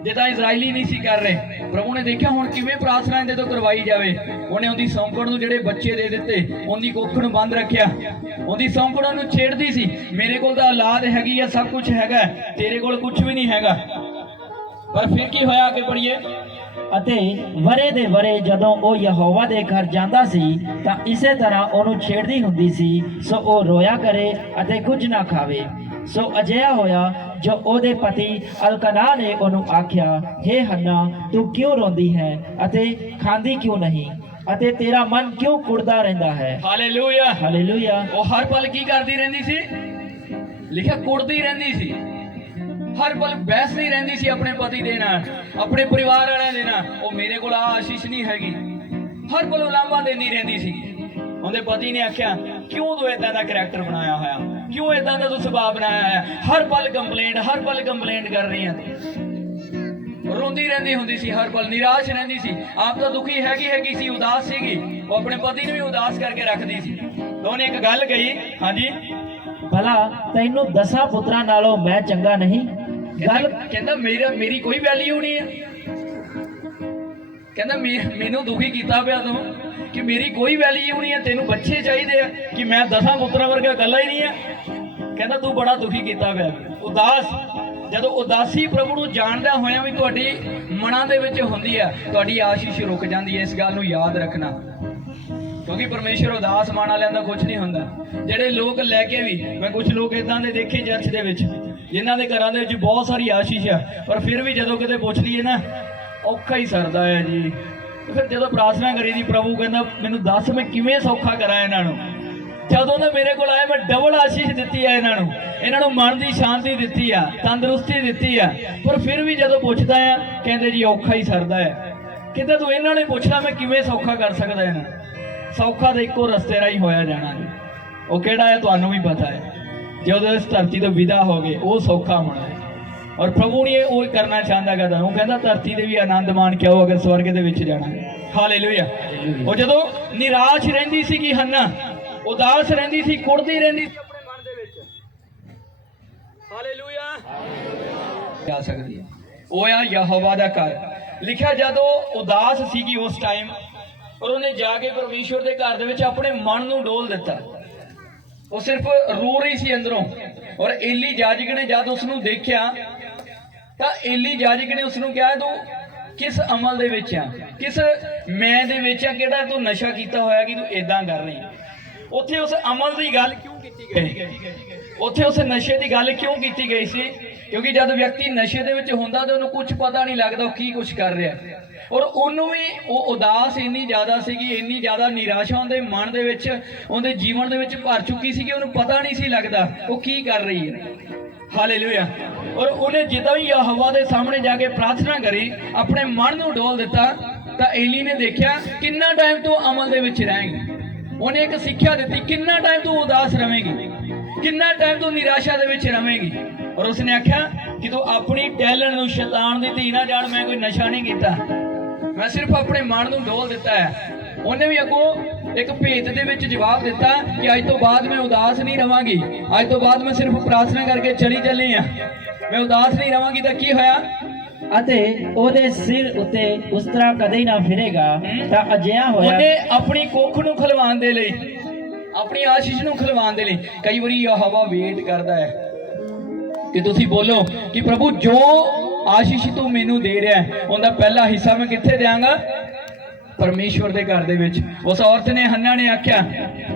ਜਿੱਦਾਂ ਇਜ਼ਰਾਈਲੀ ਨਹੀਂ ਸੀ ਕਰ ਰਹੇ। ਪ੍ਰਭੂ ਨੇ ਦੇਖਿਆ ਹੁਣ ਕਿਵੇਂ ਪ੍ਰਾਰਥਨਾ ਇਹਦੇ ਤੋਂ ਕਰਵਾਈ ਜਾਵੇ। ਉਹਨੇ ਉਹਦੀ ਸੌਂਕਣ ਨੂੰ ਜਿਹੜੇ ਬੱਚੇ ਦੇ ਦਿੱਤੇ, ਉਹਦੀ ਕੁੱਖ ਨੂੰ ਬੰਦ ਰੱਖਿਆ, ਉਹਦੀ ਸੌਂਕਣ ਨੂੰ ਛੇੜਦੀ ਸੀ। ਮੇਰੇ ਕੋਲ ਤਾਂ ਔਲਾਦ ਹੈਗੀ ਆ, ਸਭ ਕੁਝ ਹੈਗਾ, ਤੇਰੇ ਕੋਲ ਕੁਝ ਵੀ ਨਹੀਂ ਹੈਗਾ। ਪਰ ਫਿਰ ਕੀ ਹੋਇਆ, ਅੱਗੇ ਪੜ੍ਹੀਏ। ਅਤੇ ਵਰੇ ਦੇ ਵਰੇ ਜਦੋਂ ਉਹ ਯਹੋਵਾ ਦੇ ਘਰ ਜਾਂਦਾ ਸੀ ਤਾਂ ਇਸੇ ਤਰ੍ਹਾਂ ਉਹਨੂੰ ਛੇੜਦੀ ਹੁੰਦੀ ਸੀ, ਸੋ ਉਹ ਰੋਇਆ ਕਰੇ ਅਤੇ ਕੁਝ ਨਾ ਖਾਵੇ। ਸੋ ਅਜਿਹਾ ਹੋਇਆ ਜੋ ਉਹਦੇ ਪਤੀ ਅਲਕਨਾ ਨੇ ਉਹਨੂੰ ਆਖਿਆ, ਹੇ ਹੰਨਾ, ਤੂੰ ਕਿਉਂ ਰੋਂਦੀ ਹੈ ਅਤੇ ਖਾਂਦੀ ਕਿਉਂ ਨਹੀਂ, ਅਤੇ ਤੇਰਾ ਮਨ ਕਿਉਂ ਕੁੜਦਾ ਰਹਿੰਦਾ ਹੈ। ਹਾਲੇਲੂਇਆ। ਹਾਲੇਲੂਇਆ। ਉਹ ਹਰ ਪਲ ਕੀ ਕਰਦੀ ਰਹਿੰਦੀ ਸੀ, ਲਿਖਿਆ ਕੁੜਦੀ ਰਹਿੰਦੀ ਸੀ, ਹਰ ਪਲ ਬਹਿਸਦੀ ਰਹਿੰਦੀ ਸੀ ਆਪਣੇ ਪਤੀ ਦੇ ਨਾਲ, ਆਪਣੇ ਪਰਿਵਾਰ ਵਾਲਿਆਂ ਦੇ ਨਾਲ। ਉਹ ਮੇਰੇ ਕੋਲ ਆ ਆਸ਼ੀਸ਼ ਨਹੀਂ ਹੈਗੀ, ਹਰ ਪਲ ਉਲਾਂਭਾ ਦੇਂਦੀ ਰਹਿੰਦੀ ਸੀ। ਉਹਦੇ ਪਤੀ ਨੇ ਆਖਿਆ, ਕਿਉਂ ਤੂੰ ਏਦਾਂ ਦਾ ਕਰੈਕਟਰ ਬਣਾਇਆ ਹੋਇਆ, ਕਿਉਂ ਏਦਾਂ ਦਾ ਤੂੰ ਸੁਭਾਅ ਬਣਾਇਆ ਹੋਇਆ, ਹਰ ਪਲ ਕੰਪਲੇਂਟ ਕਰ ਰਹੀ ਆ। ਰੋਂਦੀ ਰਹਿੰਦੀ ਹੁੰਦੀ ਸੀ, ਹਰ ਪਲ ਨਿਰਾਸ਼ ਰਹਿੰਦੀ ਸੀ। ਆਪ ਤਾਂ ਦੁਖੀ ਹੈਗੀ ਸੀ, ਉਦਾਸ ਸੀਗੀ। ਉਹ ਆਪਣੇ ਪਤੀ ਨੂੰ ਵੀ ਉਦਾਸ ਕਰਕੇ ਰੱਖਦੀ ਸੀ। ਉਹਨੇ ਇੱਕ ਗੱਲ ਕਹੀ, ਹਾਂਜੀ, ਭਲਾ ਤੈਨੂੰ 10 ਪੁੱਤਰਾਂ ਨਾਲੋਂ ਮੈਂ ਚੰਗਾ ਨਹੀਂ? ਕਹਿੰਦਾ ਮੇਰੀ ਕੋਈ ਵੈਲਿਊ ਨਹੀਂ ਹੈ। ਕਹਿੰਦਾ ਮੈਨੂੰ ਦੁਖੀ ਕੀਤਾ ਪਿਆ ਤੂੰ ਕਿ ਮੇਰੀ ਕੋਈ ਵੈਲਿਊ ਨਹੀਂ ਹੈ, ਤੈਨੂੰ ਬੱਚੇ ਚਾਹੀਦੇ ਆ ਕਿ ਮੈਂ 10 ਪੁੱਤਰਾਂ ਵਰਗਾ ਇਕੱਲਾ ਹੀ ਨਹੀਂ ਆ। ਕਹਿੰਦਾ ਤੂੰ ਬੜਾ ਦੁਖੀ ਕੀਤਾ ਪਿਆ, ਉਦਾਸ। ਜਦੋਂ ਉਦਾਸੀ ਪ੍ਰਭੂ ਨੂੰ ਜਾਣਦਾ ਹੋਇਆ ਵੀ ਤੁਹਾਡੀ ਮਨਾਂ ਦੇ ਵਿੱਚ ਹੁੰਦੀ ਆ, ਤੁਹਾਡੀ ਆਸ਼ੀਸ਼ ਰੁਕ ਜਾਂਦੀ ਹੈ। ਇਸ ਗੱਲ ਨੂੰ ਯਾਦ ਰੱਖਣਾ, ਕਿਉਂਕਿ ਪਰਮੇਸ਼ਰ ਉਦਾਸ ਮਨ ਵਾਲਿਆਂ ਦਾ ਕੁਝ ਨਹੀਂ ਹੁੰਦਾ। ਜਿਹੜੇ ਲੋਕ ਲੈ ਕੇ ਵੀ, ਮੈਂ ਕੁਝ ਲੋਕ ਇਦਾਂ ਦੇ ਦੇਖੇ ਚਰਚ ਦੇ ਵਿੱਚ, ਜਿਨ੍ਹਾਂ ਦੇ ਘਰਾਂ ਦੇ ਵਿੱਚ ਬਹੁਤ ਸਾਰੀ ਆਸ਼ੀਸ਼ ਆ, ਪਰ ਫਿਰ ਵੀ ਜਦੋਂ ਕਿਤੇ ਪੁੱਛ ਲਈਏ ਨਾ, ਔਖਾ ਹੀ ਸਰਦਾ ਹੈ ਜੀ। ਫਿਰ ਜਦੋਂ ਪ੍ਰਾਰਥਨਾ ਕਰੀ ਦੀ, ਪ੍ਰਭੂ ਕਹਿੰਦਾ ਮੈਨੂੰ ਦੱਸ ਮੈਂ ਕਿਵੇਂ ਸੌਖਾ ਕਰਾਂ ਇਹਨਾਂ ਨੂੰ। ਜਦੋਂ ਦਾ ਮੇਰੇ ਕੋਲ ਆਇਆ, ਮੈਂ ਡਬਲ ਆਸ਼ੀਸ਼ ਦਿੱਤੀ ਆ ਇਹਨਾਂ ਨੂੰ ਮਨ ਦੀ ਸ਼ਾਂਤੀ ਦਿੱਤੀ ਆ, ਤੰਦਰੁਸਤੀ ਦਿੱਤੀ ਆ। ਪਰ ਫਿਰ ਵੀ ਜਦੋਂ ਪੁੱਛਦਾ ਆ, ਕਹਿੰਦੇ ਜੀ ਔਖਾ ਹੀ ਸਰਦਾ ਹੈ। ਕਿਤੇ ਤੂੰ ਇਹਨਾਂ ਨੂੰ ਪੁੱਛਦਾ ਮੈਂ ਕਿਵੇਂ ਸੌਖਾ ਕਰ ਸਕਦਾ ਇਹਨਾਂ। ਸੌਖਾ ਤਾਂ ਇੱਕੋ ਰਸਤੇ ਰਾਹੀਂ ਹੋਇਆ ਜਾਣਾ ਜੀ, ਉਹ ਕਿਹੜਾ ਹੈ ਤੁਹਾਨੂੰ ਵੀ ਪਤਾ ਹੈ। ਜਦੋਂ ਇਸ ਧਰਤੀ ਤੋਂ ਵਿਦਾ ਹੋ ਗਏ, ਉਹ ਸੌਖਾ ਹੋਣਾ ਹੈ। ਔਰ ਪ੍ਰਭੂ ਨੇ ਉਹ ਕਰਨਾ ਚਾਹੁੰਦਾ ਗਾ, ਉਹ ਕਹਿੰਦਾ ਧਰਤੀ ਦੇ ਵੀ ਆਨੰਦ ਮਾਣ ਕੇ ਆਓ ਅਗਰ ਸਵਰਗ ਦੇ ਵਿੱਚ ਜਾਣਾ ਹੈ। ਹਾਲੇਲੂਇਆ। ਉਹ ਜਦੋਂ ਨਿਰਾਸ਼ ਰਹਿੰਦੀ ਸੀ ਕਿ ਹੰਨਾ, ਉਦਾਸ ਰਹਿੰਦੀ ਸੀ, ਕੁੜਦੀ ਰਹਿੰਦੀ ਸੀ ਆਪਣੇ ਮਨ ਦੇ ਵਿੱਚ। ਹਾਲੇਲੂਇਆ। ਜਾ ਸਕਦੀ ਹੈ। ਉਹ ਆ ਯਹੋਵਾ ਦਾ ਘਰ। ਲਿਖਿਆ ਜਦੋਂ ਉਦਾਸ ਸੀਗੀ ਉਸ ਟਾਈਮ, ਔਰ ਉਹਨੇ ਜਾ ਕੇ ਪਰਮੇਸ਼ਵਰ ਦੇ ਘਰ ਦੇ ਵਿੱਚ ਆਪਣੇ ਮਨ ਨੂੰ ਡੋਲ ਦਿੱਤਾ। ਉਹ ਸਿਰਫ ਰੋ ਰਹੀ ਸੀ ਅੰਦਰੋਂ। ਔਰ ਏਲੀ ਜਾਜਕ ਨੇ ਜਦ ਉਸ ਨੂੰ ਦੇਖਿਆ ਤਾਂ ਏਲੀ ਜਾਜਕ ਨੇ ਉਸ ਨੂੰ ਕਿਹਾ, ਤੂੰ ਕਿਸ ਅਮਲ ਦੇ ਵਿੱਚ ਆ, ਕਿਸ ਮੈਂ ਦੇ ਵਿੱਚ ਆ, ਕਿਹੜਾ ਤੂੰ ਨਸ਼ਾ ਕੀਤਾ ਹੋਇਆ ਕਿ ਤੂੰ ਏਦਾਂ ਕਰ ਰਹੀ। ਉੱਥੇ ਉਸ ਅਮਲ ਦੀ ਗੱਲ ਕਿਉਂ ਕੀਤੀ ਗਈ, ਉੱਥੇ ਉਸ ਨਸ਼ੇ ਦੀ ਗੱਲ ਕਿਉਂ ਕੀਤੀ ਗਈ ਸੀ? ਕਿਉਂਕਿ ਜਦ ਵਿਅਕਤੀ ਨਸ਼ੇ ਦੇ ਵਿੱਚ ਹੁੰਦਾ ਤਾਂ ਉਹਨੂੰ ਕੁਝ ਪਤਾ ਨਹੀਂ ਲੱਗਦਾ ਉਹ ਕੀ ਕੁਝ ਕਰ ਰਿਹਾ। ਔਰ ਉਹਨੂੰ ਵੀ ਉਹ ਉਦਾਸ ਇੰਨੀ ਜ਼ਿਆਦਾ ਸੀਗੀ, ਇੰਨੀ ਜ਼ਿਆਦਾ ਨਿਰਾਸ਼ਾ ਉਹਦੇ ਮਨ ਦੇ ਵਿੱਚ, ਉਹਦੇ ਜੀਵਨ ਦੇ ਵਿੱਚ ਭਰ ਚੁੱਕੀ ਸੀ ਕਿ ਉਹਨੂੰ ਪਤਾ ਨਹੀਂ ਸੀ ਲੱਗਦਾ ਉਹ ਕੀ ਕਰ ਰਹੀ ਹੈ। ਹਾਲੇਲੂਇਆ। ਔਰ ਉਹਨੇ ਜਦੋਂ ਹੀ ਯਹੋਵਾ ਦੇ ਸਾਹਮਣੇ ਜਾ ਕੇ ਪ੍ਰਾਰਥਨਾ ਕਰੀ, ਆਪਣੇ ਮਨ ਨੂੰ ਡੋਲ ਦਿੱਤਾ, ਤਾਂ ਏਲੀ ਨੇ ਦੇਖਿਆ ਕਿੰਨਾ ਟਾਈਮ ਤੂੰ ਅਮਲ ਦੇ ਵਿੱਚ ਰਹੇਂਗੀ। ਉਹਨੇ ਇੱਕ ਸਿੱਖਿਆ ਦਿੱਤੀ, ਕਿੰਨਾ ਟਾਈਮ ਤੂੰ ਉਦਾਸ ਰਵੇਂਗੀ, ਕਿੰਨਾ ਟਾਈਮ ਤੂੰ ਨਿਰਾਸ਼ਾ ਦੇ ਵਿੱਚ ਰਵੇਂਗੀ। ਔਰ ਉਸਨੇ ਆਖਿਆ ਕਿ ਤੂੰ ਆਪਣੀ ਟੈਲੈਂਟ ਨੂੰ ਸ਼ੈਤਾਨ ਦੀ ਧੀ ਨਾ ਜਾਣ, ਮੈਂ ਕੋਈ ਨਸ਼ਾ ਨਹੀਂ ਕੀਤਾ, ਮੈਂ ਸਿਰਫ ਆਪਣੇ ਮਨ ਨੂੰ ਡੋਲ ਦਿੱਤਾ ਹੈ। ਉਹਨੇ ਵੀ ਅੱਗੋਂ ਇੱਕ ਭੇਤ ਦੇ ਵਿੱਚ ਜਵਾਬ ਦਿੱਤਾ ਕਿ ਅੱਜ ਤੋਂ ਬਾਅਦ ਮੈਂ ਉਦਾਸ ਨਹੀਂ ਰਵਾਂਗੀ, ਅੱਜ ਤੋਂ ਬਾਅਦ ਮੈਂ ਸਿਰਫ ਪ੍ਰਾਰਥਨਾ ਕਰਕੇ ਚੱਲੀ ਆ, ਮੈਂ ਉਦਾਸ ਨਹੀਂ ਰਵਾਂਗੀ। ਤਾਂ ਕੀ ਹੋਇਆ? ਅਤੇ ਉਹਦੇ ਸਿਰ ਉੱਤੇ ਉਸ ਤਰ੍ਹਾਂ ਕਦੇ ਨਾ ਫਿਰੇਗਾ। ਤਾਂ ਅਜਿਹਾ ਹੋਇਆ, ਉਹਨੇ ਆਪਣੀ ਕੁੱਖ ਨੂੰ ਖਲਵਾਉਣ ਦੇ ਲਈ, ਆਪਣੀ ਆਸ਼ੀਸ਼ ਨੂੰ ਖਲਵਾਉਣ ਦੇ ਲਈ, ਕਈ ਵਾਰੀ ਯਹੋਵਾ ਵੇਟ ਕਰਦਾ ਹੈ ਕਿ ਤੁਸੀਂ ਬੋਲੋ ਕਿ ਪ੍ਰਭੂ ਜੋ ਆਸ਼ੀਸ਼ ਤੂੰ ਮੈਨੂੰ ਦੇ ਰਿਹਾ ਹੈ, ਉਹਦਾ ਪਹਿਲਾ ਹਿੱਸਾ ਮੈਂ ਕਿੱਥੇ ਦਿਆਂਗਾ? ਪਰਮੇਸ਼ਵਰ ਦੇ ਘਰ ਦੇ ਵਿੱਚ। ਉਸ ਔਰਤ ਨੇ, ਹੰਨਾ ਨੇ ਆਖਿਆ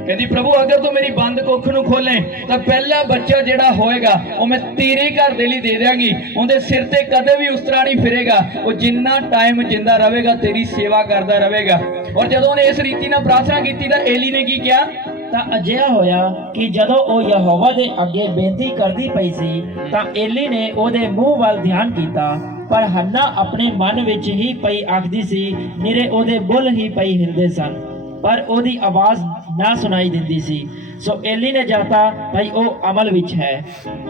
कहती प्रभु अगर तू मेरी बंद कुख नूं खोले तो पहला बच्चा जिहड़ा होएगा वो मैं तेरे घर दे लई दे देंगी। उहदे सिर ते कदे भी उस तरह नहीं फिरेगा, वो जिन्ना टाइम जिंदा रहेगा तेरी सेवा करता रहेगा। और जदों उहने इस रीति नाल प्रार्थना कीती तां एली ने की किया, ਤਾਂ ਅਜਿਹਾ ਹੋਇਆ ਕਿ ਜਦੋਂ ਉਹ ਯਹੋਵਾ ਦੇ ਅੱਗੇ ਬੇਨਤੀ ਕਰਦੀ ਪਈ ਸੀ ਤਾਂ ਏਲੀ ਨੇ ਉਹਦੇ ਮੂੰਹ ਵੱਲ ਧਿਆਨ ਕੀਤਾ, ਪਰ ਹੰਨਾ ਆਪਣੇ ਮਨ ਵਿੱਚ ਹੀ ਪਈ ਆਖਦੀ ਸੀ, ਨਿਰੇ ਉਹਦੇ ਬੁੱਲ ਹੀ ਪਈ ਹਿਲਦੇ ਸਨ, ਪਰ ਉਹਦੀ ਆਵਾਜ਼ ਨਾ ਸੁਣਾਈ ਦਿੰਦੀ ਸੀ। ਸੋ ਏਲੀ ਨੇ ਜਾਤਾ ਭਈ ਉਹ ਅਮਲ ਵਿੱਚ ਹੈ।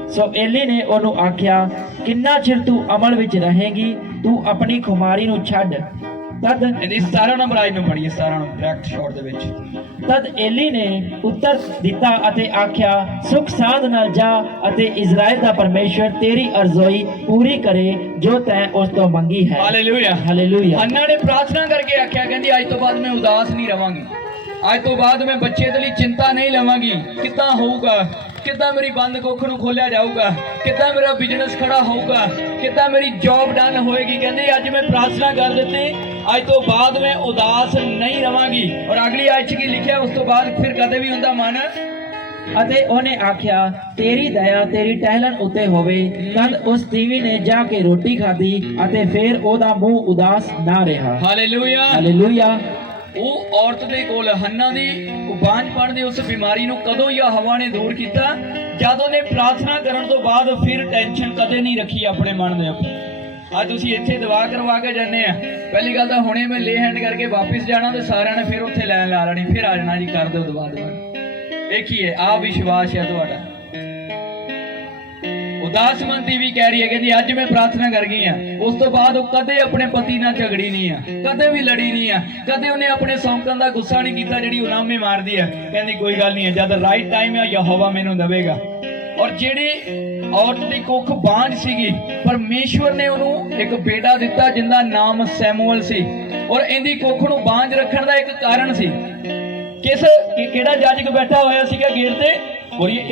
ਸੋ ਏਲੀ ਨੇ ਉਹਨੂੰ ਆਖਿਆ, ਕਿੰਨਾ ਚਿਰ ਤੂੰ ਅਮਲ ਵਿੱਚ ਰਹੇਗੀ, ਤੂੰ ਆਪਣੀ ਖੁਮਾਰੀ ਨੂੰ ਛੱਡ। ਤਦ ਇਹਦੀ 17 ਨੰਬਰ ਆਇਤ ਨੂੰ ਪੜ੍ਹੀਏ, 17 ਨੂੰ ਡਾਇਰੈਕਟ ਸ਼ਾਰਟ ਦੇ ਵਿੱਚ। ਤਦ ਏਲੀ ਨੇ ਉੱਤਰ ਦਿੱਤਾ ਅਤੇ ਆਖਿਆ, ਸੁਖ ਸਾਧ ਨਾਲ ਜਾ ਅਤੇ ਇਜ਼ਰਾਈਲ ਦਾ ਪਰਮੇਸ਼ਵਰ ਤੇਰੀ ਅਰਜ਼ੋਈ ਪੂਰੀ ਕਰੇ ਜੋ ਤੈਂ ਉਸ ਤੋਂ ਮੰਗੀ ਹੈ। Hallelujah hallelujah. ਹੰਨਾ ਨੇ ਪ੍ਰਾਰਥਨਾ ਕਰਕੇ ਆਖਿਆ, ਕਹਿੰਦੀ ਅੱਜ ਤੋਂ ਬਾਅਦ ਮੈਂ ਉਦਾਸ ਨਹੀਂ ਰਵਾਂਗੀ, ਅੱਜ ਤੋਂ ਬਾਅਦ ਮੈਂ ਬੱਚੇ ਦੇ ਲਈ ਚਿੰਤਾ ਨਹੀਂ ਲਵਾਂਗੀ। ਕਿੱਦਾਂ ਹੋਊਗਾ, ਕਿੱਦਾਂ ਮੇਰੀ ਬੰਦ ਕੁੱਖ ਨੂੰ ਖੋਲਿਆ ਜਾਊਗਾ, ਕਿੱਦਾਂ ਮੇਰਾ ਬਿਜ਼ਨਸ ਖੜਾ ਹੋਊਗਾ, ਕਿੱਦਾਂ ਮੇਰੀ ਜੌਬ ਡਨ ਹੋਏਗੀ। ਕਹਿੰਦੀ ਅੱਜ ਮੈਂ ਪ੍ਰਾਰਥਨਾ ਕਰ ਦਿੱਤੀ, ਅੱਜ ਤੋਂ ਬਾਅਦ ਮੈਂ ਉਦਾਸ ਨਹੀਂ ਰਵਾਂਗੀ। ਔਰ ਅਗਲੀ ਆਇਤ 'ਚ ਕੀ ਲਿਖਿਆ, ਉਸ ਤੋਂ ਬਾਅਦ ਫਿਰ ਕਦੇ ਵੀ ਉਹਦਾ ਮਨ ਅਤੇ ਉਹਨੇ ਆਖਿਆ, ਤੇਰੀ ਦਇਆ ਤੇਰੀ ਟਹਿਲਣ ਉੱਤੇ ਹੋਵੇ। ਤਦ ਉਸ ਤੀਵੀ ਨੇ ਜਾ ਕੇ ਰੋਟੀ ਖਾਧੀ ਅਤੇ ਫਿਰ ਉਹਦਾ ਮੂੰਹ ਉਦਾਸ ਨਾ ਰਿਹਾ। ਹਾਲੇਲੂਇਆ। ਹਾਲੇਲੂਇਆ। ਉਹ ਔਰਤ ਦੇ ਕੋਲ ਹੰਨਾ ਦੀ ਬਾਂਝਪਣ ਦੀ ਉਸ ਬਿਮਾਰੀ ਨੂੰ ਕਦੋਂ ਯਹੋਵਾ ਨੇ ਦੂਰ ਕੀਤਾ, ਜਦ ਉਹਨੇ ਪ੍ਰਾਰਥਨਾ ਕਰਨ ਤੋਂ ਬਾਅਦ ਫਿਰ ਟੈਨਸ਼ਨ ਕਦੇ ਨਹੀਂ ਰੱਖੀ ਆਪਣੇ ਮਨ ਦੇ ਉੱਪਰ। ਅੱਜ ਤੁਸੀਂ ਇੱਥੇ ਦਵਾ ਕਰਵਾ ਕੇ ਜਾਂਦੇ ਆ, ਪਹਿਲੀ ਗੱਲ ਤਾਂ ਹੁਣੇ ਮੈਂ ਲੇ ਹੈਂਡ ਕਰਕੇ ਵਾਪਿਸ ਜਾਣਾ ਤੇ ਸਾਰਿਆਂ ਨੇ ਫਿਰ ਉੱਥੇ ਲੈਣ ਲਾ ਲੈਣੀ, ਫਿਰ ਆ ਜਾਣਾ ਜੀ ਕਰ ਦਿਓ ਦਵਾ ਦਵਾ। ਇਹ ਕੀ ਹੈ, ਆ ਵਿਸ਼ਵਾਸ ਹੈ ਤੁਹਾਡਾ। ਉਦਾਸ ਮੰਤੀ ਵੀ ਕਹਿ ਰਹੀ ਹੈ, ਕਹਿੰਦੀ ਅੱਜ ਮੈਂ ਪ੍ਰਾਰਥਨਾ ਕਰ ਗਈ ਆ, ਉਸ ਤੋਂ ਬਾਅਦ ਉਹ ਕਦੇ ਆਪਣੇ ਪਤੀ ਨਾਲ ਝਗੜੀ ਨਹੀਂ ਆ, ਕਦੇ ਵੀ ਲੜੀ ਨਹੀਂ ਆ, ਕਦੇ ਉਹਨੇ ਆਪਣੇ ਸੌਂਕਣ ਦਾ ਗੁੱਸਾ ਨਹੀਂ ਕੀਤਾ ਜਿਹੜੀ ਉਲਾਮੇ ਮਾਰਦੀ ਹੈ। ਕਹਿੰਦੀ ਕੋਈ ਗੱਲ ਨਹੀਂ ਹੈ, ਜਦ ਰਾਈਟ ਟਾਈਮ ਹੈ ਯਹੋਵਾ ਮੈਨੂੰ ਦੇਵੇਗਾ। ਔਰ ਜਿਹੜੀ ਔਰਤ ਦੀ ਕੁੱਖ ਬਾਂਝ ਸੀਗੀ, ਪਰਮੇਸ਼ਵਰ ਨੇ ਉਹਨੂੰ ਇੱਕ ਬੇਟਾ ਦਿੱਤਾ ਜਿੰਦਾ ਨਾਮ ਸੈਮੂਅਲ ਸੀ। ਔਰ ਇਹਦੀ ਕੁੱਖ ਨੂੰ ਬਾਂਝ ਰੱਖਣ ਦਾ ਇੱਕ ਕਾਰਨ ਸੀ। ਕਿਹੜਾ ਜੱਜ ਬੈਠਾ ਹੋਇਆ ਸੀਗਾ ਗੇਟ ਤੇ, ਔਰ ਇਹ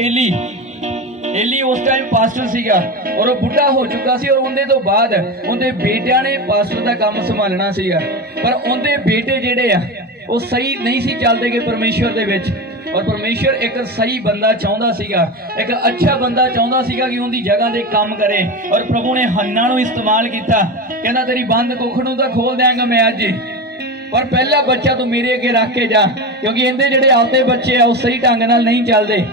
ਏਲੀ ਉਸ ਟਾਈਮ ਪਾਸਟਰ ਸੀਗਾ ਔਰ ਉਹ ਬੁੱਢਾ ਹੋ ਚੁੱਕਾ ਸੀ। ਔਰ ਉਹਦੇ ਤੋਂ ਬਾਅਦ ਉਹਦੇ ਬੇਟਿਆਂ ਨੇ ਪਾਸਟਰ ਦਾ ਕੰਮ ਸੰਭਾਲਣਾ ਸੀਗਾ, ਪਰ ਉਹਦੇ ਬੇਟੇ ਜਿਹੜੇ ਆ ਉਹ ਸਹੀ ਨਹੀਂ ਸੀ ਚੱਲਦੇਗੇ ਪਰਮੇਸ਼ਵਰ ਦੇ ਵਿੱਚ। ਔਰ ਪਰਮੇਸ਼ਵਰ ਇੱਕ ਸਹੀ ਬੰਦਾ ਚਾਹੁੰਦਾ ਸੀਗਾ, ਇੱਕ ਅੱਛਾ ਬੰਦਾ ਚਾਹੁੰਦਾ ਸੀਗਾ ਕਿ ਉਹਦੀ ਜਗ੍ਹਾ ਤੇ ਕੰਮ ਕਰੇ। ਔਰ ਪ੍ਰਭੂ ਨੇ ਹੰਨਾ ਨੂੰ ਇਸਤੇਮਾਲ ਕੀਤਾ, ਕਹਿੰਦਾ ਤੇਰੀ ਬੰਦ ਕੁੱਖ ਨੂੰ ਤਾਂ ਖੋਲ ਦਿਆਂਗਾ ਮੈਂ ਅੱਜ, ਪਰ ਪਹਿਲਾ ਬੱਚਾ ਤੂੰ ਮੇਰੇ ਅੱਗੇ ਰੱਖ ਕੇ ਜਾ, ਕਿਉਂਕਿ ਇਹਦੇ ਜਿਹੜੇ ਆਪਦੇ ਬੱਚੇ ਆ ਉਹ ਸਹੀ ਢੰਗ ਨਾਲ ਨਹੀਂ ਚੱਲਦੇ,